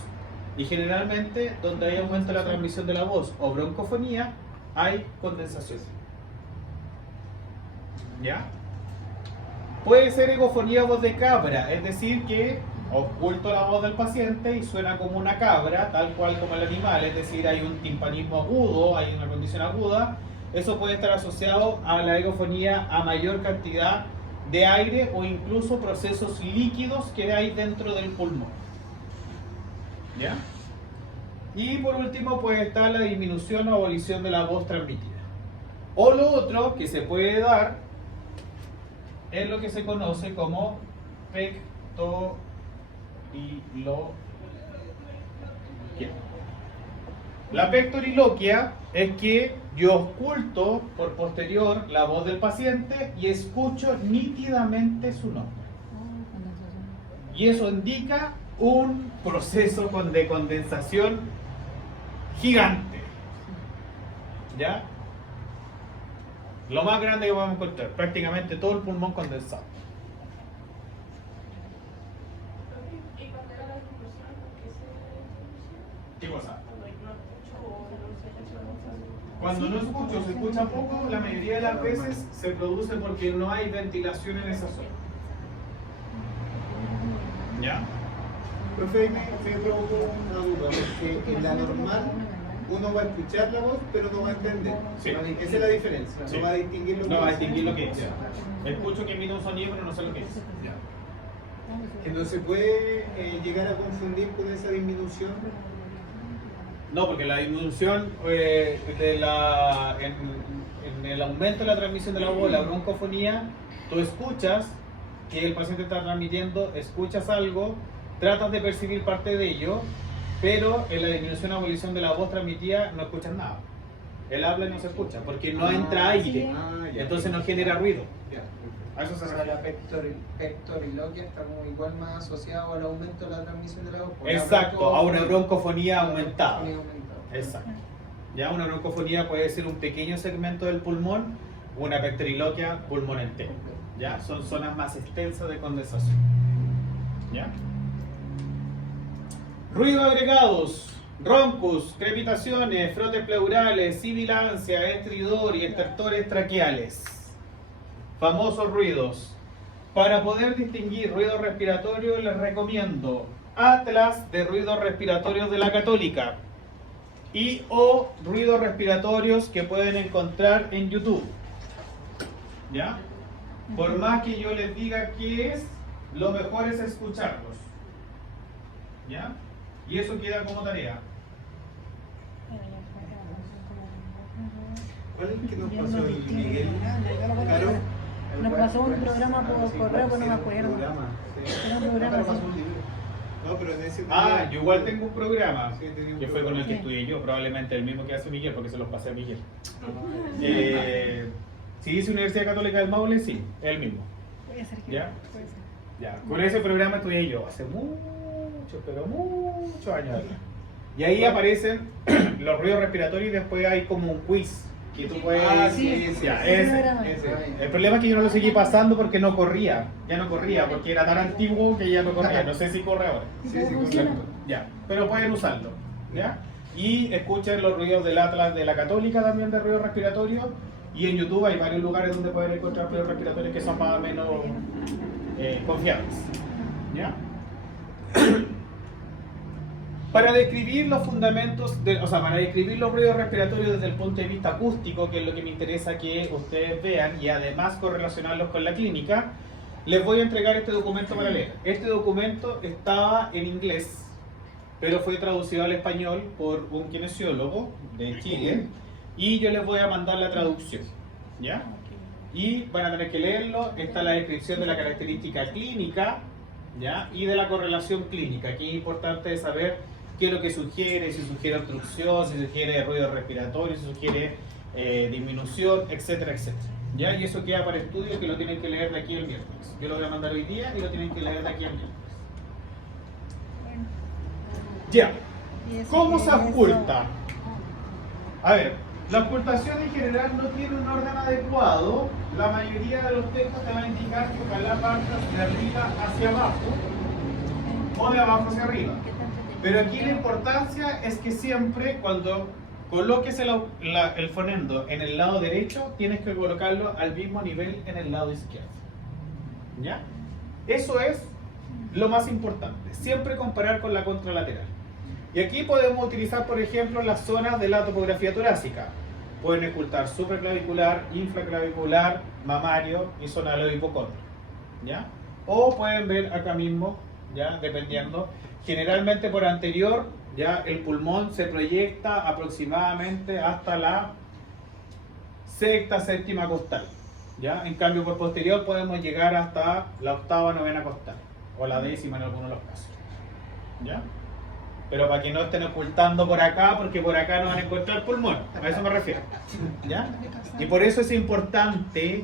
Y generalmente, donde hay aumento de la transmisión de la voz o broncofonía, hay condensación. ¿Ya? Puede ser egofonía o voz de cabra, es decir, que oculto la voz del paciente y suena como una cabra, tal cual como el animal, es decir, hay un timpanismo agudo, hay una condición aguda. Eso puede estar asociado a la egofonía a mayor cantidad de aire o incluso procesos líquidos que hay dentro del pulmón. ¿Ya? Y por último puede estar la disminución o abolición de la voz transmitida. O lo otro que se puede dar es lo que se conoce como pectoriloquia. La pectoriloquia es que yo oculto por posterior la voz del paciente y escucho nítidamente su nombre. Y eso indica un proceso de condensación gigante. ¿Ya? Lo más grande que podemos encontrar, prácticamente todo el pulmón condensado. ¿Y cuál era la conclusión? ¿Por qué se ¿Qué cosa? Cuando no escucho o no se escucha Cuando no escucho, se escucha poco, la mayoría de las veces se produce porque no hay ventilación en esa zona. ¿Ya? Profe, me provocó una duda, porque en la normal uno va a escuchar la voz, pero no va a entender. Sí. Esa es la diferencia, Sí. no va a distinguir lo que No va a dice. distinguir lo que es. Ya. Escucho que emite un sonido, pero no sé lo que es. Que no se puede llegar a confundir con esa disminución. No, porque la disminución en el aumento de la transmisión de la voz, la broncofonía, tú escuchas que el paciente está transmitiendo, escuchas algo, tratas de percibir parte de ello, pero en la disminución o abolición de la voz transmitida no escuchas nada. Él habla y no se escucha, porque no entra aire, ya. entonces no genera ruido. Ya, A eso se O sea, refiere. la pectoriloquia está como igual más asociado al aumento de la transmisión de la voz. Exacto, a una broncofonía aumentada. Aumentada. Exacto. Ya una broncofonía puede ser un pequeño segmento del pulmón, una pectoriloquia, pulmón entero. ¿Ya? Son zonas más extensas de condensación. ¿Ya? Ruido agregados, roncus, crepitaciones, frotes pleurales, sibilancia, estridor y estertores traqueales. Famosos ruidos. Para poder distinguir ruido respiratorio les recomiendo Atlas de ruidos respiratorios de la Católica y o ruidos respiratorios que pueden encontrar en YouTube. ¿Ya? Por más que yo les diga qué es, lo mejor es escucharlos. ¿Ya? Y eso queda como tarea. ¿Cuál es el que nos pasó el Miguel? Caro. Nos pasó un programa por correo, pero no me acuerdo. Programa, sí. Era un programa, Pasó sí. un libro. No, pero en ese Yo igual tengo un programa Sí, tenía un que fue con el que programa. estudié yo, probablemente el mismo que hace Miguel, porque se los pasé a Miguel. Ah, Si dice Universidad Católica del Maule, sí, el mismo. Puede ser que ¿Ya? puede ser. Ya, con ese programa estudié yo hace muchos, pero muchos años atrás. Y ahí aparecen los ruidos respiratorios y después hay como un quiz que tú puedes... Ah, sí, ya, ese ese. programa. ese. El problema es que yo no lo seguí pasando porque no corría. Ya no corría, porque era tan antiguo que ya no corría. No sé si corre ahora. ¿Y Sí, cómo sí, funciona? correcto. Ya, pero pueden usarlo. ¿Ya? Y escuchen los ruidos del Atlas de la Católica también de ruido respiratorio Y en YouTube hay varios lugares donde pueden encontrar pruebas respiratorias que son más o menos confiables. ¿Ya? Para describir los fundamentos, para describir los ruidos respiratorios desde el punto de vista acústico, que es lo que me interesa que ustedes vean, y además correlacionarlos con la clínica, les voy a entregar este documento para leer. Este documento estaba en inglés, pero fue traducido al español por un kinesiólogo de Chile, y yo les voy a mandar la traducción, ¿ya? Y van a tener que leerlo. Está la descripción de la característica clínica, ¿ya? Y de la correlación clínica. Aquí es importante saber qué es lo que sugiere, si sugiere obstrucción, si sugiere ruido respiratorio, si sugiere disminución, etcétera, etcétera. ¿Ya? Y eso queda para estudio, que lo tienen que leer de aquí al miércoles. Yo lo voy a mandar hoy día y lo tienen que leer de aquí al miércoles. Ya. ¿Cómo se ausculta? A ver, la auscultación en general no tiene un orden adecuado. La mayoría de los textos te van a indicar que ojalá partas de arriba hacia abajo o de abajo hacia arriba. Pero aquí la importancia es que siempre cuando coloques el fonendo en el lado derecho, tienes que colocarlo al mismo nivel en el lado izquierdo. ¿Ya? Eso es lo más importante. Siempre comparar con la contralateral. Y aquí podemos utilizar, por ejemplo, las zonas de la topografía torácica. Pueden auscultar supraclavicular, infraclavicular, mamario y zona de los hipocondrios. ¿Ya? O pueden ver acá mismo, ¿ya? Dependiendo. Generalmente por anterior, ya el pulmón se proyecta aproximadamente hasta la sexta, séptima costal. ¿Ya? En cambio por posterior podemos llegar hasta la octava, novena costal. O la décima en algunos de los casos. ¿Ya? Pero para que no estén ocultando por acá, porque por acá no van a encontrar pulmón. A eso me refiero. ¿Ya? Y por eso es importante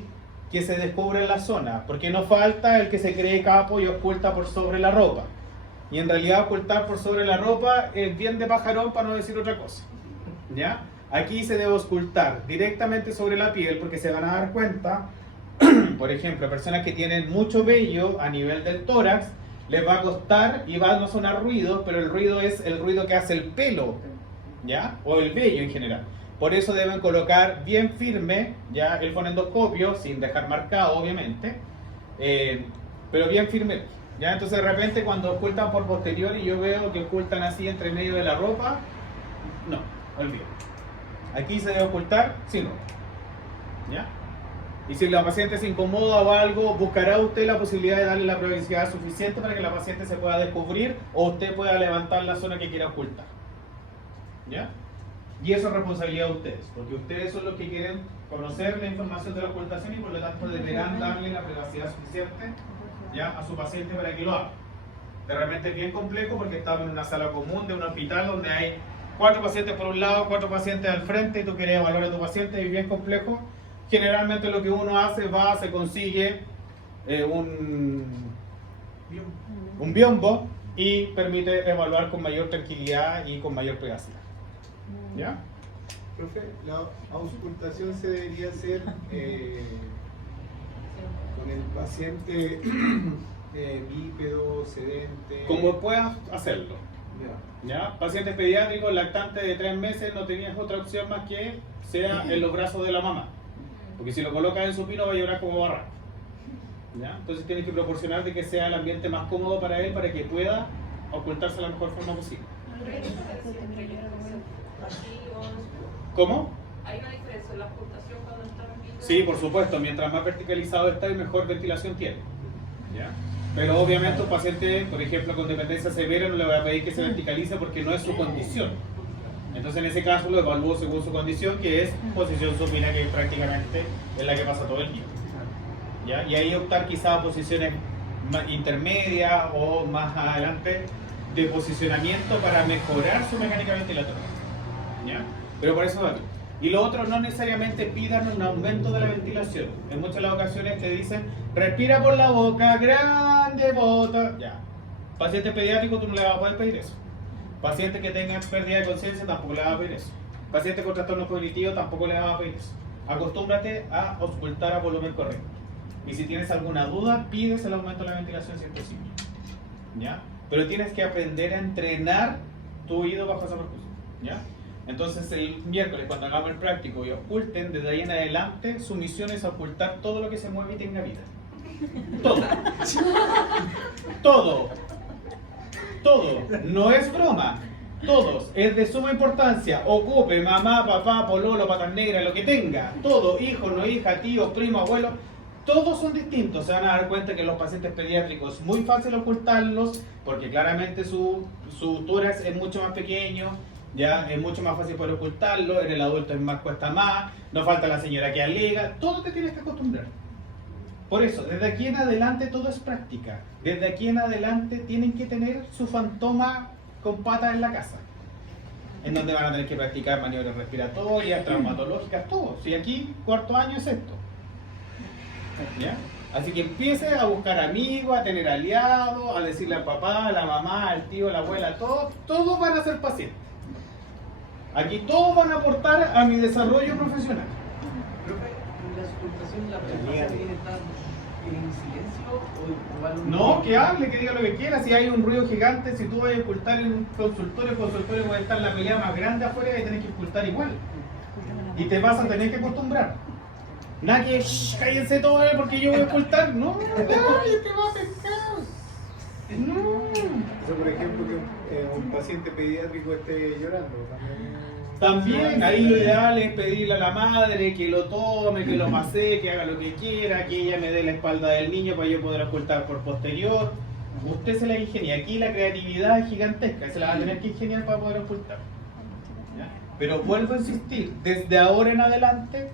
que se descubra la zona. Porque no falta el que se cree capo y oculta por sobre la ropa. Y en realidad ocultar por sobre la ropa es bien de pajarón, para no decir otra cosa. ¿Ya? Aquí se debe ocultar directamente sobre la piel, porque se van a dar cuenta, por ejemplo, personas que tienen mucho vello a nivel del tórax, les va a costar y va a no sonar ruido, pero el ruido es el ruido que hace el pelo, ¿ya? O el vello en general. Por eso deben colocar bien firme, ¿ya? El fonendoscopio, sin dejar marcado obviamente, pero bien firme. ¿Ya? Entonces de repente cuando ocultan por posterior y yo veo que ocultan así entre medio de la ropa, no, olvídate. Aquí se debe ocultar sin ropa. ¿Ya? Y si la paciente se incomoda o algo, buscará usted la posibilidad de darle la privacidad suficiente para que la paciente se pueda descubrir o usted pueda levantar la zona que quiera ocultar. ¿Ya? Y eso es responsabilidad de ustedes, porque ustedes son los que quieren conocer la información de la ocultación y por lo tanto deberán darle la privacidad suficiente, ¿ya? A su paciente para que lo haga. De repente es bien complejo porque estamos en una sala común de un hospital donde hay 4 pacientes por un lado, 4 pacientes al frente y tú quieres evaluar a tu paciente y es bien complejo. Generalmente lo que uno hace se consigue un biombo y permite evaluar con mayor tranquilidad y con mayor privacidad. ¿Ya? Profe, la auscultación se debería hacer con el paciente bípedo, sedente. Como puedas hacerlo. ¿Ya? Pacientes pediátricos, lactantes de 3 meses, no tenías otra opción más que sea en los brazos de la mamá. Porque si lo colocas en supino va a llorar como barraco. ¿Ya? Entonces tienes que proporcionar de que sea el ambiente más cómodo para él para que pueda ocultarse de la mejor forma posible. ¿Cómo? ¿Hay una diferencia en la ocultación cuando está en vivo? Sí, por supuesto. Mientras más verticalizado está, mejor ventilación tiene. ¿Ya? Pero obviamente un paciente, por ejemplo, con dependencia severa no le voy a pedir que se verticalice porque no es su condición. Entonces en ese caso lo evalúo según su condición, que es posición supina, que prácticamente es la que pasa todo el día. ¿Ya? Y ahí optar quizás a posiciones más intermedias o más adelante de posicionamiento para mejorar su mecánica ventilatoria. ¿Ya? Pero por eso va bien. Y lo otro, no necesariamente pidan un aumento de la ventilación. En muchas de las ocasiones te dicen, respira por la boca, grande, bota. Ya. Paciente pediátrico, tú no le vas a poder pedir eso. Paciente que tenga pérdida de conciencia, tampoco le vas a pedir eso. Paciente con trastorno cognitivo, tampoco le vas a pedir eso. Acostúmbrate a auscultar a volumen correcto. Y si tienes alguna duda, pides el aumento de la ventilación si es posible. ¿Ya? Pero tienes que aprender a entrenar tu oído bajo esa percusión. ¿Ya? Entonces el miércoles cuando hagamos el práctico y oculten, desde ahí en adelante su misión es ocultar todo lo que se mueve y tenga vida. Todo. Todo. Todo. No es broma. Todos. Es de suma importancia. Ocupe mamá, papá, pololo, patas negras, lo que tenga. Todo. Hijo, no hija, tío, primo, abuelo. Todos son distintos. Se van a dar cuenta que los pacientes pediátricos es muy fácil ocultarlos porque claramente su tórax es mucho más pequeño. Ya es mucho más fácil poder ocultarlo. En el adulto es más, cuesta más. No falta la señora que alega. Todo te tienes que acostumbrar. Por eso, desde aquí en adelante todo es práctica. Desde aquí en adelante tienen que tener su fantoma con patas en la casa. En donde van a tener que practicar maniobras respiratorias, traumatológicas, todo. Si aquí, cuarto año es esto. ¿Ya? Así que empiece a buscar amigos, a tener aliados, a decirle al papá, a la mamá, al tío, a la abuela, todos van a ser pacientes. Aquí todos van a aportar a mi desarrollo profesional. Profe, ¿la auscultación la persona tiene que estar en silencio o igual No, que hable, que diga lo que quiera. Si hay un ruido gigante, si tú vas a ocultar en un consultorio puede estar la pelea más grande afuera y tenés que ocultar igual. Y te vas a tener que acostumbrar. Nadie, shh, cállense todos porque yo voy a ocultar. No, nadie te va a pescar. No. Eso, por ejemplo, que un paciente pediátrico esté llorando También, ahí lo ideal es pedirle a la madre que lo tome, que lo masee, que haga lo que quiera, que ella me dé la espalda del niño para yo poder ocultar por posterior. Usted se la ingenia. Aquí la creatividad es gigantesca, se la va a tener que ingeniar para poder ocultar. ¿Ya? Pero vuelvo a insistir, desde ahora en adelante,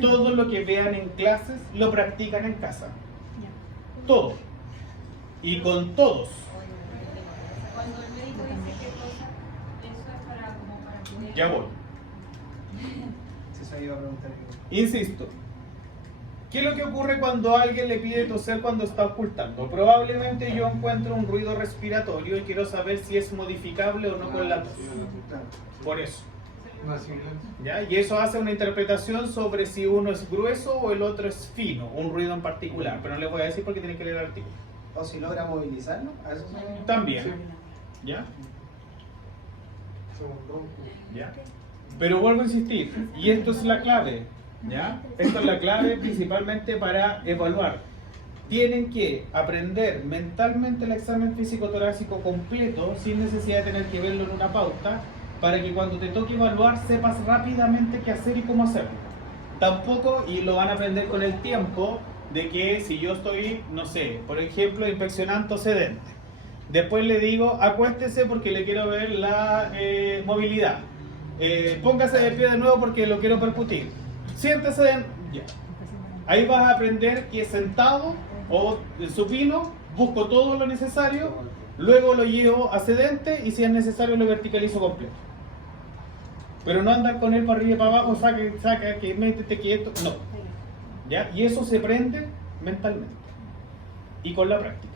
todo lo que vean en clases lo practican en casa. Todo. Y con todos. Cuando el médico dice qué cosa, eso es para poder... Ya voy. Eso iba a preguntar. Insisto, ¿qué es lo que ocurre cuando alguien le pide toser cuando está ocultando? Probablemente yo encuentro un ruido respiratorio y quiero saber si es modificable o no con la tos. Por eso. ¿Ya? Y eso hace una interpretación sobre si uno es grueso o el otro es fino, un ruido en particular. Pero no les voy a decir porque tienen que leer el artículo. O si logra movilizarlo, a eso se... También. ¿Ya? Son roncos. ¿Ya? Pero vuelvo a insistir, y esto es la clave, ¿ya? Esto es la clave principalmente para evaluar. Tienen que aprender mentalmente el examen físico-torácico completo sin necesidad de tener que verlo en una pauta para que cuando te toque evaluar sepas rápidamente qué hacer y cómo hacerlo. Tampoco, y lo van a aprender con el tiempo, de que si yo estoy, no sé, por ejemplo, inspeccionando sedente, después le digo, acuéstese porque le quiero ver la movilidad. Póngase de pie de nuevo porque lo quiero percutir. Siéntese ya. Ahí vas a aprender que sentado o supino busco todo lo necesario, luego lo llevo a sedente y si es necesario lo verticalizo completo. Pero no andar con él para arriba y para abajo, saca, que métete quieto, no. ¿Ya? Y eso se aprende mentalmente y con la práctica.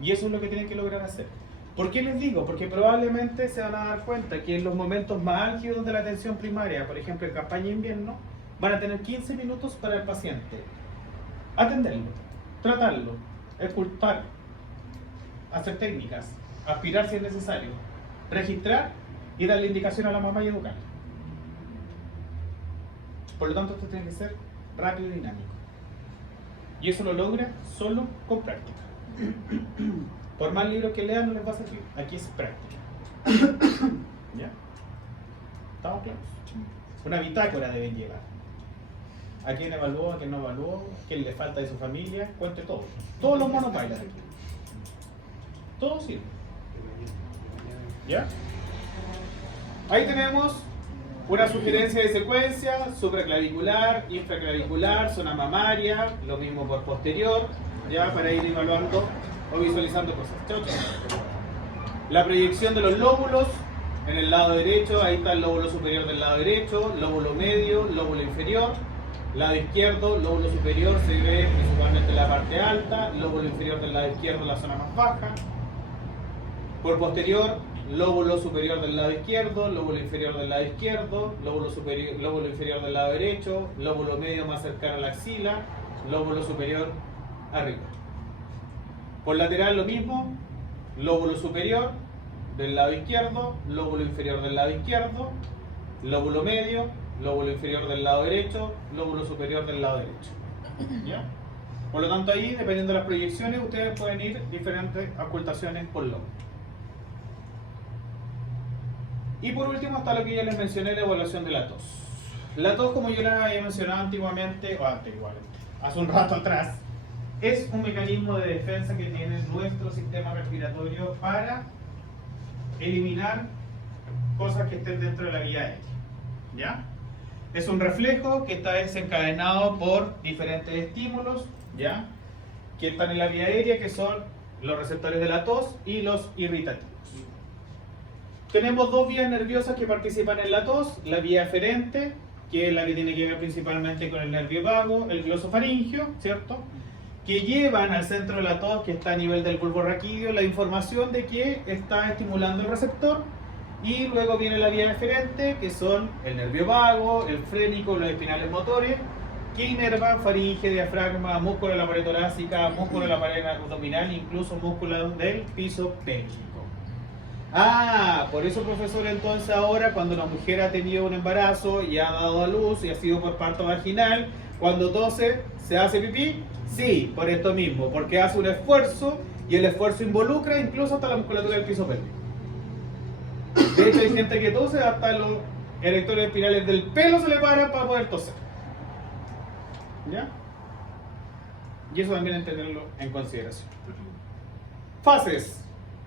Y eso es lo que tienen que lograr hacer. ¿Por qué les digo? Porque probablemente se van a dar cuenta que en los momentos más álgidos de la atención primaria, por ejemplo en campaña de invierno, van a tener 15 minutos para el paciente. Atenderlo, tratarlo, esculpar, hacer técnicas, aspirar si es necesario, registrar y darle indicación a la mamá y educar. Por lo tanto, esto tiene que ser rápido y dinámico. Y eso lo logra solo con práctica. Por más libros que lean no les va a servir. Aquí es práctica. ¿Ya? ¿Estamos claros? Una bitácora deben llevar. A quién evaluó, a quién no evaluó, qué le falta de su familia, cuente todo. Todos los monos bailan aquí. Todo sirve. ¿Ya? Ahí tenemos una sugerencia de secuencia, supraclavicular, infraclavicular, zona mamaria, lo mismo por posterior, ya para ir evaluando o visualizando cosas. Chau, chau. La proyección de los lóbulos en el lado derecho, ahí está el lóbulo superior del lado derecho, lóbulo medio, lóbulo inferior, lado izquierdo, lóbulo superior se ve principalmente en la parte alta, lóbulo inferior del lado izquierdo, la zona más baja. Por posterior, lóbulo superior del lado izquierdo, lóbulo inferior del lado izquierdo, lóbulo inferior del lado derecho, lóbulo medio más cercano a la axila, lóbulo superior arriba. Por lateral lo mismo, lóbulo superior, del lado izquierdo, lóbulo inferior del lado izquierdo, lóbulo medio, lóbulo inferior del lado derecho, lóbulo superior del lado derecho. ¿Ya? Por lo tanto ahí, dependiendo de las proyecciones, ustedes pueden ir diferentes ocultaciones por lóbulo. Y por último está lo que ya les mencioné, la evaluación de la tos. La tos, como yo les había mencionado antiguamente, hace un rato atrás, es un mecanismo de defensa que tiene nuestro sistema respiratorio para eliminar cosas que estén dentro de la vía aérea. ¿Ya? Es un reflejo que está desencadenado por diferentes estímulos, ¿ya?, que están en la vía aérea, que son los receptores de la tos y los irritativos. Tenemos dos vías nerviosas que participan en la tos: la vía eferente, que es la que tiene que ver principalmente con el nervio vago, el glosofaringio, ¿cierto?, que llevan al centro de la tos, que está a nivel del bulbo raquídeo, la información de que está estimulando el receptor. Y luego viene la vía eferente, que son el nervio vago, el frénico, los espinales motores, que inervan faringe, diafragma, músculo de la pared torácica, músculo de la pared abdominal, incluso músculos del piso pélvico. Ah, por eso, profesor, entonces ahora cuando la mujer ha tenido un embarazo y ha dado a luz y ha sido por parto vaginal, cuando tose, ¿se hace pipí? Sí, por esto mismo, porque hace un esfuerzo y el esfuerzo involucra incluso hasta la musculatura del piso pélvico. De hecho, hay gente que tose, hasta los erectores espirales del pelo se le paran para poder toser. ¿Ya? Y eso también hay que tenerlo en consideración. Fases.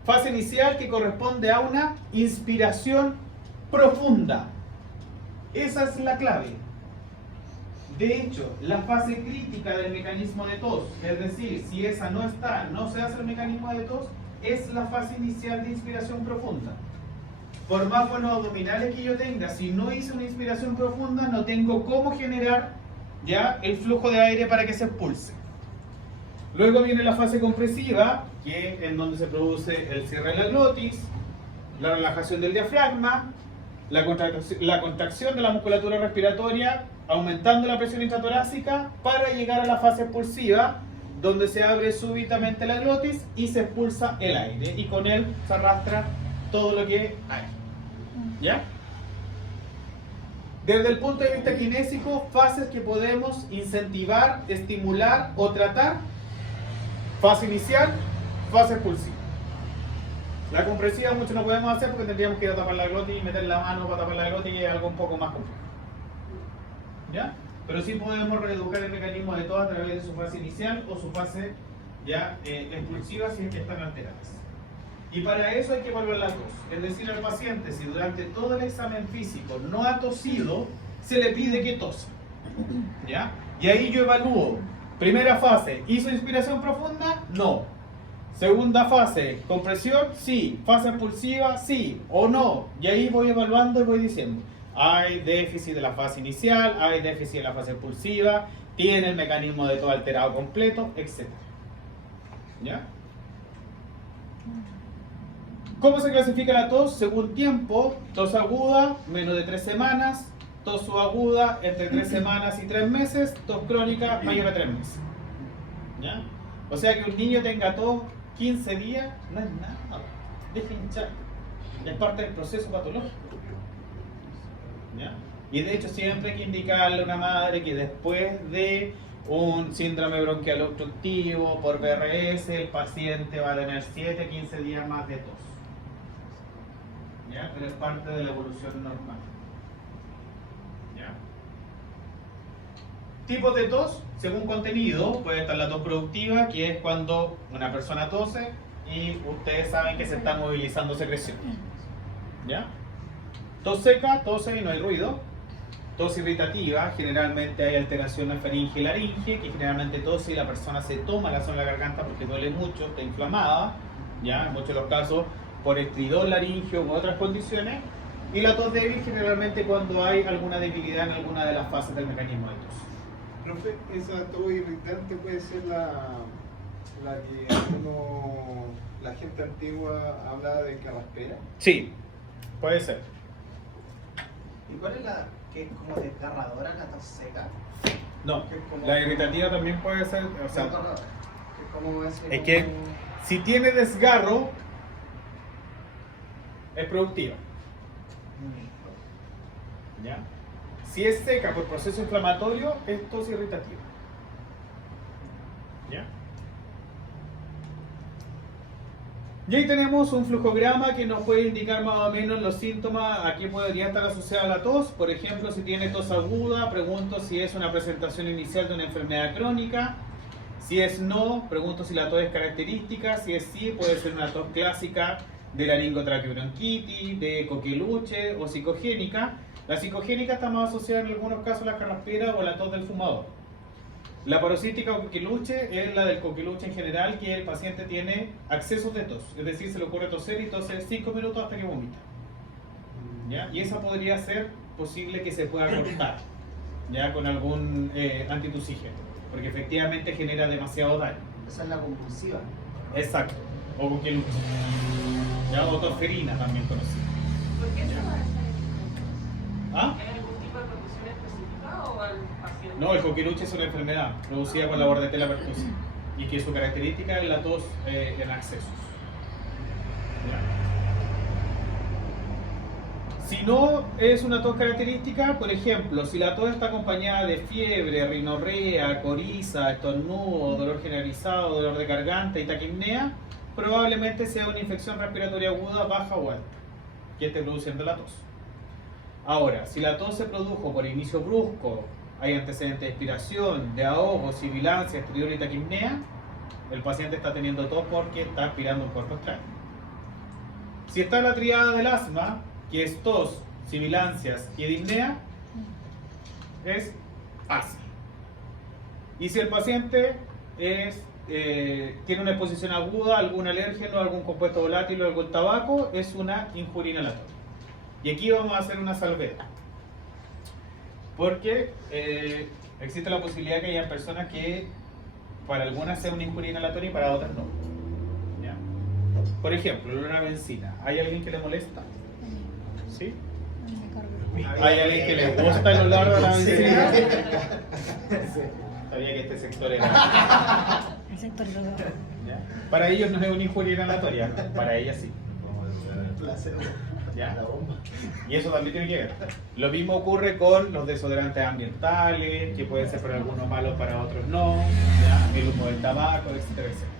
Fase inicial, que corresponde a una inspiración profunda. Esa es la clave. De hecho, la fase crítica del mecanismo de tos, es decir, si esa no está, no se hace el mecanismo de tos, es la fase inicial de inspiración profunda. Por más buenos abdominales que yo tenga, si no hice una inspiración profunda, no tengo cómo generar ya el flujo de aire para que se expulse. Luego viene la fase compresiva, que es en donde se produce el cierre de la glotis, la relajación del diafragma, la contracción de la musculatura respiratoria, aumentando la presión intratorácica, para llegar a la fase expulsiva, donde se abre súbitamente la glotis y se expulsa el aire, y con él se arrastra todo lo que hay. ¿Ya? Desde el punto de vista kinésico, fases que podemos incentivar, estimular o tratar: fase inicial, fase expulsiva. La compresiva mucho no podemos hacer porque tendríamos que ir a tapar la glotis y meter la mano para tapar la glotis, y es algo un poco más complejo. ¿Ya? Pero sí podemos reeducar el mecanismo de tos a través de su fase inicial o su fase ya expulsiva, si es que están alteradas. Y para eso hay que evaluar la tos. Es decir, al paciente, si durante todo el examen físico no ha tosido, se le pide que tosa. ¿Ya? Y ahí yo evalúo. Primera fase, ¿hizo inspiración profunda? No. Segunda fase, compresión, sí. Fase expulsiva, sí o no. Y ahí voy evaluando y voy diciendo: hay déficit de la fase inicial, hay déficit de la fase expulsiva, tiene el mecanismo de tos alterado completo, etc. ¿Ya? ¿Cómo se clasifica la tos? Según tiempo: tos aguda, menos de 3 semanas, tos subaguda, entre 3 semanas y 3 meses, tos crónica, mayor a 3 meses. ¿Ya? O sea que un niño tenga tos 15 días, no es nada, deja hinchar. Es parte del proceso patológico. ¿Ya? Y de hecho siempre hay que indicarle a una madre que después de un síndrome bronquial obstructivo por BRS, el paciente va a tener 7-15 días más de tos. ¿Ya? Pero es parte de la evolución normal. ¿Ya? Tipos de tos, según contenido, puede estar la tos productiva, que es cuando una persona tose y ustedes saben que se está movilizando secreción. ¿Ya? Tos seca, tose y no hay ruido. Tos irritativa, generalmente hay alteración en faringe y laringe, que generalmente tose y la persona se toma la zona de la garganta porque duele mucho, está inflamada, ¿ya? En muchos de los casos por estridor laringio u otras condiciones. Y la tos débil, generalmente cuando hay alguna debilidad en alguna de las fases del mecanismo de tos. Profe, esa tos irritante puede ser la que la gente antigua hablaba de carraspera. Sí, puede ser. ¿Y cuál es la que es como desgarradora, la tos seca? No, Que es como- la irritativa también puede ser, o sea, desgarradora. Que es como ese es que si tiene desgarro, es productiva. ¿Ya? Si es seca por proceso inflamatorio, es tos irritativa. ¿Ya? Y ahí tenemos un flujograma que nos puede indicar más o menos los síntomas a qué podría estar asociada la tos. Por ejemplo, si tiene tos aguda, pregunto si es una presentación inicial de una enfermedad crónica. Si es no, pregunto si la tos es característica. Si es sí, puede ser una tos clásica de laringotraqueobronquitis, de coqueluche o psicogénica. La psicogénica está más asociada en algunos casos a la carraspera o a la tos del fumador. La parosítica o coqueluche es la del coqueluche en general, que el paciente tiene accesos de tos, es decir, se le ocurre toser y toser 5 minutos hasta que vomita. ¿Ya? Y esa podría ser posible que se pueda cortar, ¿ya? Con algún antitusígeno, porque efectivamente genera demasiado daño. Esa es la compulsiva. Exacto, o coqueluche, ¿ya? O tosferina también conocida. ¿Por qué se Ya. va a hacer? ¿Ah? ¿Hay algún tipo de condición específica o al paciente? No, el coqueluche es una enfermedad producida por la bordetella pertussis y que su característica es la tos en accesos. ¿Ya? Si no es una tos característica, por ejemplo, si la tos está acompañada de fiebre, rinorrea, coriza, estornudo, dolor generalizado, dolor de garganta y taquipnea, probablemente sea una infección respiratoria aguda, baja o alta, que esté produciendo la tos. Ahora, si la tos se produjo por inicio brusco, hay antecedentes de expiración, de ahogo, sibilancia, exterior y taquipnea, el paciente está teniendo tos porque está aspirando un cuerpo extraño. Si está la triada del asma, que es tos, sibilancias y disnea, es asma. Y si el paciente tiene una exposición aguda a algún alérgeno, algún compuesto volátil o algún tabaco, es una injuria inhalatoria. Y aquí vamos a hacer una salvedad. Porque existe la posibilidad que haya personas que para algunas sea una injuria inhalatoria y para otras no. ¿Ya? Por ejemplo, el olor a benzina. ¿Hay alguien que le molesta? ¿Sí? ¿Hay alguien que le gusta el olor a la benzina? Sabía que este sector era... El sector de dolor. ¿Ya? Para ellos no es una injuria inhalatoria, para ellas sí. ¿Ya? Y eso también tiene que ver. Lo mismo ocurre con los desodorantes ambientales, que pueden ser para algunos malos, para otros no, ¿ya? El humo del tabaco, etcétera, etcétera.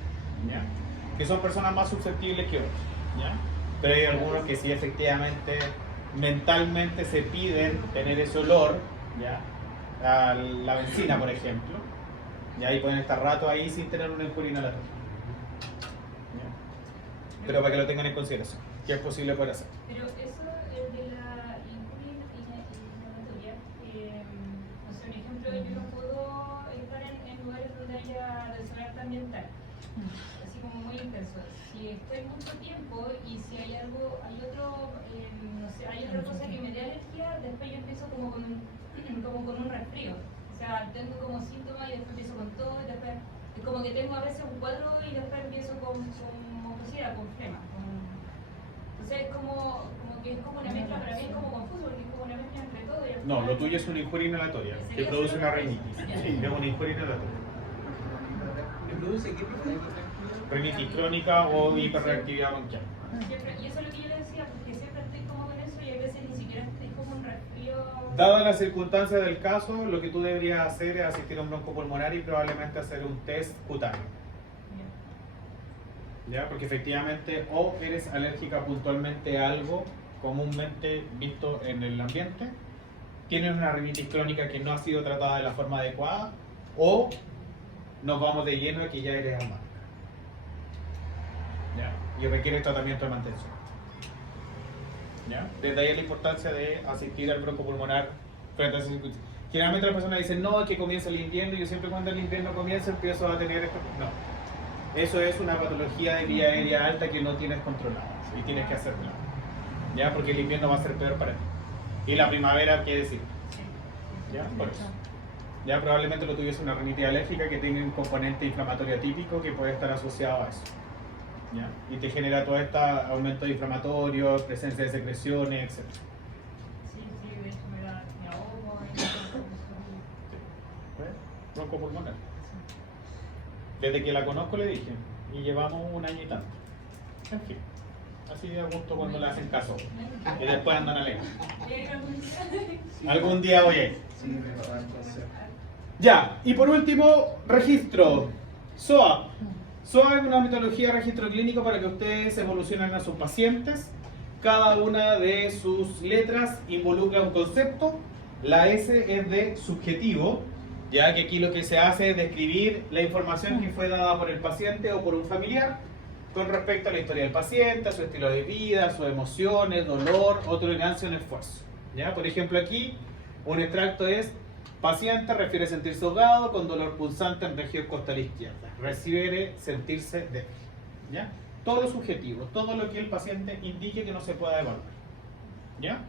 ¿Ya? Que son personas más susceptibles que otros. ¿Ya? Pero hay algunos que sí efectivamente mentalmente se piden tener ese olor, ¿ya? A la benzina, por ejemplo, y ahí pueden estar rato ahí sin tener una injuria inhalatoria. ¿Ya? Pero para que lo tengan en consideración, que es posible poder hacer. Pero eso de la injuria inhalatoria, o sea, por ejemplo, yo no puedo estar en lugares donde haya desodorante ambiental, así como muy intenso. Si estoy mucho tiempo y si hay algo, hay otra cosa que me dé alergia, después yo empiezo como con un resfrío. O sea, tengo como síntomas y después empiezo con todo y después es como que tengo a veces un cuadro y después empiezo con mucosidad, con flema. Entonces es como que es como una mezcla, para mí es como confuso porque es como una mezcla entre todo. Y No, lo tuyo es una injuria inhalatoria, que produce una rinitis. Sí, es una injuria inhalatoria. ¿Me produce qué? Rinitis crónica o hiperreactividad bronquial. Y eso es lo que yo le decía, porque siempre estoy como con eso y a veces ni siquiera estoy como un resfrío. Dadas las circunstancias del caso, lo que tú deberías hacer es asistir a un broncopulmonar y probablemente hacer un test cutáneo. ¿Ya? Porque efectivamente o eres alérgica puntualmente a algo comúnmente visto en el ambiente, tienes una rinitis crónica que no ha sido tratada de la forma adecuada, o nos vamos de lleno a que ya eres asmática. ¿Ya? Y requiere tratamiento de mantención. ¿Ya? Desde ahí la importancia de asistir al broncopulmonar frente a esas circunstancias. Generalmente las personas dicen, no, es que comienza el invierno, y yo siempre cuando el invierno comienza empiezo a tener esto. No. Eso es una patología de vía aérea alta que no tienes controlada y tienes que hacerla. ¿Ya? Porque el invierno va a ser peor para ti. Y la primavera, ¿qué decir? ¿Ya? Por eso. Ya probablemente lo tuviese una rinitis alérgica que tiene un componente inflamatorio típico que puede estar asociado a eso. ¿Ya? Y te genera todo este aumento de inflamatorio, presencia de secreciones, etc. Sí, de hecho me ahogo. Broncopulmonar. Desde que la conozco le dije, y llevamos un año y tanto. En fin. Así de gusto cuando le hacen caso. Y después andan a leer. Sí. Algún día voy a ir. Sí, me va a dar consejo. Ya, y por último, registro. SOA. SOA es una metodología de registro clínico para que ustedes evolucionen a sus pacientes. Cada una de sus letras involucra un concepto. La S es de subjetivo, ya que aquí lo que se hace es describir la información que fue dada por el paciente o por un familiar con respecto a la historia del paciente, a su estilo de vida, sus emociones, dolor o tolerancia en esfuerzo. ¿Ya? Por ejemplo, aquí un extracto es: paciente refiere sentirse ahogado con dolor pulsante en región costal izquierda. Refiere sentirse débil. ¿Ya? Todo es subjetivo, todo lo que el paciente indique que no se pueda evaluar. ¿Ya?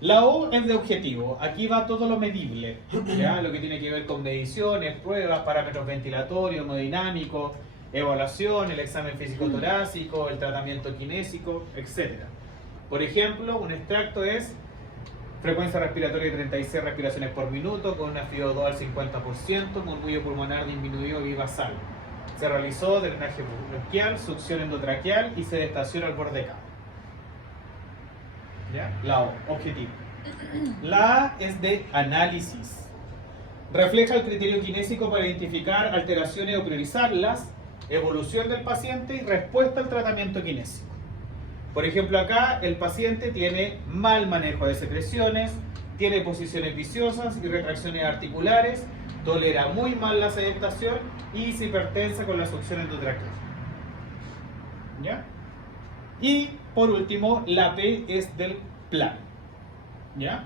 La O es de objetivo, aquí va todo lo medible, ¿ya? Lo que tiene que ver con mediciones, pruebas, parámetros ventilatorios, hemodinámicos, evaluación, el examen físico-torácico, el tratamiento kinésico, etc. Por ejemplo, un extracto es: frecuencia respiratoria de 36 respiraciones por minuto, con una FiO2 al 50%, murmullo pulmonar disminuido y basal. Se realizó drenaje bronquial, succión endotraqueal y sedestación al borde cava. ¿Ya? La O, objetivo. La A es de análisis. Refleja el criterio kinésico para identificar alteraciones o priorizarlas, evolución del paciente y respuesta al tratamiento kinésico. Por ejemplo, acá el paciente tiene mal manejo de secreciones, tiene posiciones viciosas y retracciones articulares, tolera muy mal la sedestación y se hipertensa con la succión endotraqueal. ¿Ya? Y por último, la P es del plan. ¿Ya?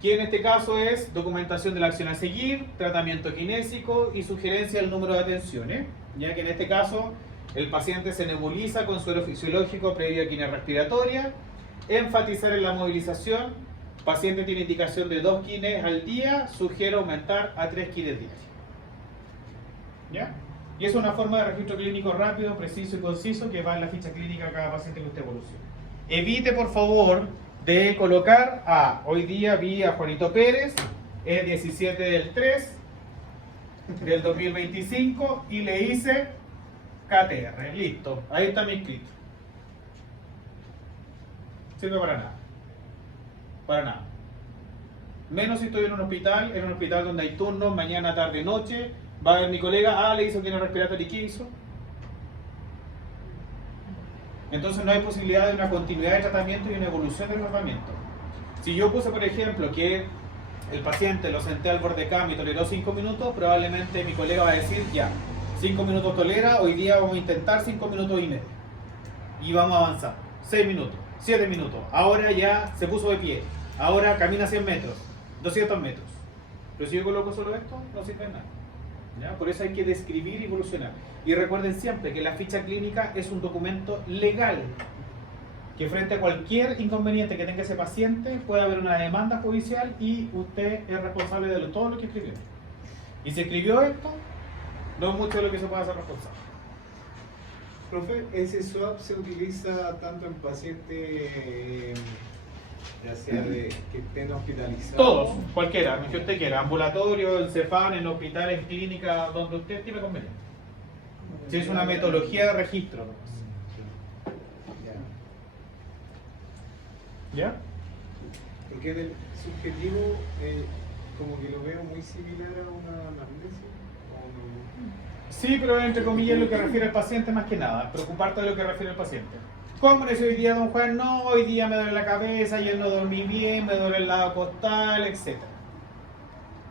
Que en este caso es documentación de la acción a seguir, tratamiento kinésico y sugerencia del número de atenciones. Ya que en este caso el paciente se nebuliza con suero fisiológico previo a quina respiratoria, enfatizar en la movilización, paciente tiene indicación de 2 quines al día, sugiero aumentar a 3 quines diarios. ¿Ya? Y es una forma de registro clínico rápido, preciso y conciso que va en la ficha clínica a cada paciente que usted evolucione. Evite, por favor, de colocar hoy día vi a Juanito Pérez, el 17 del 3 del 2025 y le hice KTR, listo, ahí está mi inscrito. Sirve para nada. Para nada. Menos si estoy en un hospital donde hay turnos, mañana, tarde, noche. Va a ver mi colega, le hizo quino respiratorio y ¿qué hizo? Entonces no hay posibilidad de una continuidad de tratamiento y una evolución del tratamiento. Si yo puse, por ejemplo, que el paciente lo senté al borde cama y toleró 5 minutos, probablemente mi colega va a decir, ya, 5 minutos tolera, hoy día vamos a intentar 5 minutos y medio. Y vamos a avanzar. 6 minutos, 7 minutos. Ahora ya se puso de pie. Ahora camina 100 metros, 200 metros. Pero si yo coloco solo esto, no sirve de nada. ¿Ya? Por eso hay que describir y evolucionar. Y recuerden siempre que la ficha clínica es un documento legal, que frente a cualquier inconveniente que tenga ese paciente puede haber una demanda judicial y usted es responsable de todo lo que escribió. Y si escribió esto, no es mucho de lo que se puede hacer responsable. Profe, ¿ese swap se utiliza tanto en pacientes, ya sea de que estén hospitalizados? Todos, cualquiera, el que usted quiera, ambulatorio, en Cefam, en hospitales, en clínicas, donde usted estime conveniente. Si es una metodología de registro. ¿Ya? Porque en el subjetivo, como que lo veo muy similar a una anamnesis. ¿O no? Sí, pero entre comillas lo que refiere al paciente más que nada. Preocuparte de lo que refiere al paciente. ¿Cómo le hoy día, don Juan? No, hoy día me duele la cabeza, ayer no dormí bien, me duele el lado costal, etc.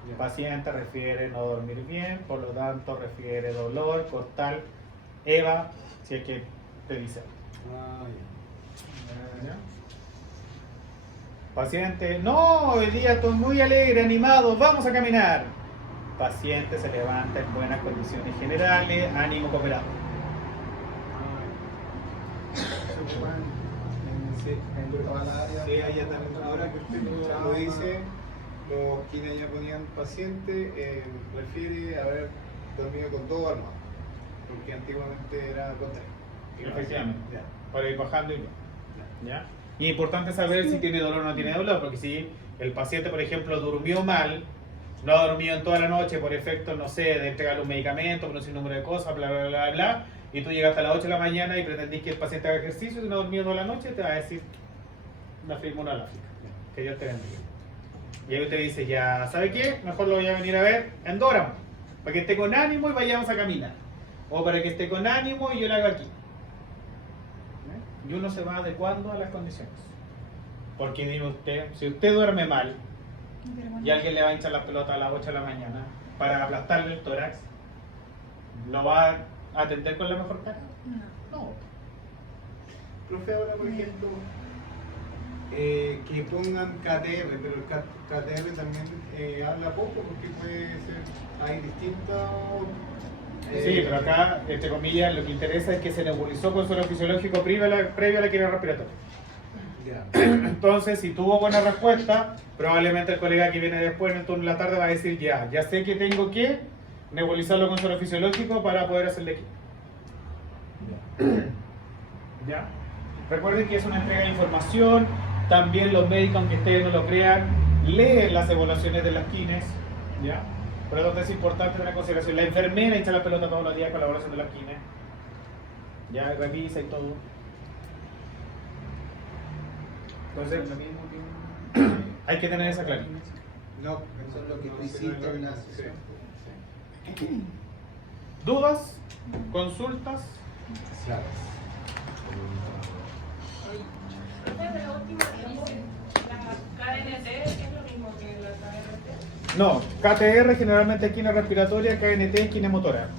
El paciente refiere no dormir bien, por lo tanto refiere dolor costal, EVA, si es que te dice. ¿Ya? Paciente, no, hoy día estoy muy alegre, animado, vamos a caminar. Paciente se levanta en buenas condiciones generales, ánimo cooperado. Sí, allá también, ahora que usted lo dice, los quienes ya ponían paciente, refiere a haber dormido con todo armado, porque antiguamente era con 3. Efectivamente, Ya. para ir bajando y ¿ya? Y es importante saber si tiene dolor o no tiene dolor, porque si el paciente, por ejemplo, durmió mal, no ha dormido en toda la noche por efecto, no sé, de entregarle un medicamento, por un sinnúmero de cosas, bla, bla, bla, bla, y tú llegaste a las 8 de la mañana y pretendís que el paciente haga ejercicio y no ha dormido toda la noche, te va a decir una fibromialgia. Que Dios te bendiga. Y ahí usted dice, ya, ¿sabe qué? Mejor lo voy a venir a ver en Dora, para que esté con ánimo y vayamos a caminar. O para que esté con ánimo y yo lo haga aquí. Y uno se va adecuando a las condiciones. Porque dime usted, si usted duerme mal y alguien le va a hinchar la pelota a las 8 de la mañana para aplastarle el tórax, ¿lo va a atender con la mejor cara? No. Profe, ahora por ejemplo, que pongan KTR, pero el KTR también habla poco porque puede ser, hay distintos... Sí, pero acá, entre comillas, lo que interesa es que se nebulizó con suelo fisiológico previo a la quina respiratoria. Ya. Entonces, si tuvo buena respuesta, probablemente el colega que viene después en el turno de la tarde va a decir, ya sé que tengo que nebulizarlo con suelo fisiológico para poder hacerle quina. ¿Ya? Recuerden que es una entrega de información. También los médicos, aunque ustedes no lo crean, leen las evaluaciones de las quines, ¿ya? Por lo tanto es importante tener en consideración. La enfermera echa la pelota todos los días con la evaluación de las quines, ya revisa y todo. Entonces, hay que tener esa claridad. No, Eso es lo que no, tú no, hiciste en la sí, sesión. sí. ¿Dudas? ¿Consultas? Claro. Profe, de la última dice, la KNT es lo mismo que la KRT. No, KTR generalmente es quina respiratoria, KNT es quina motora.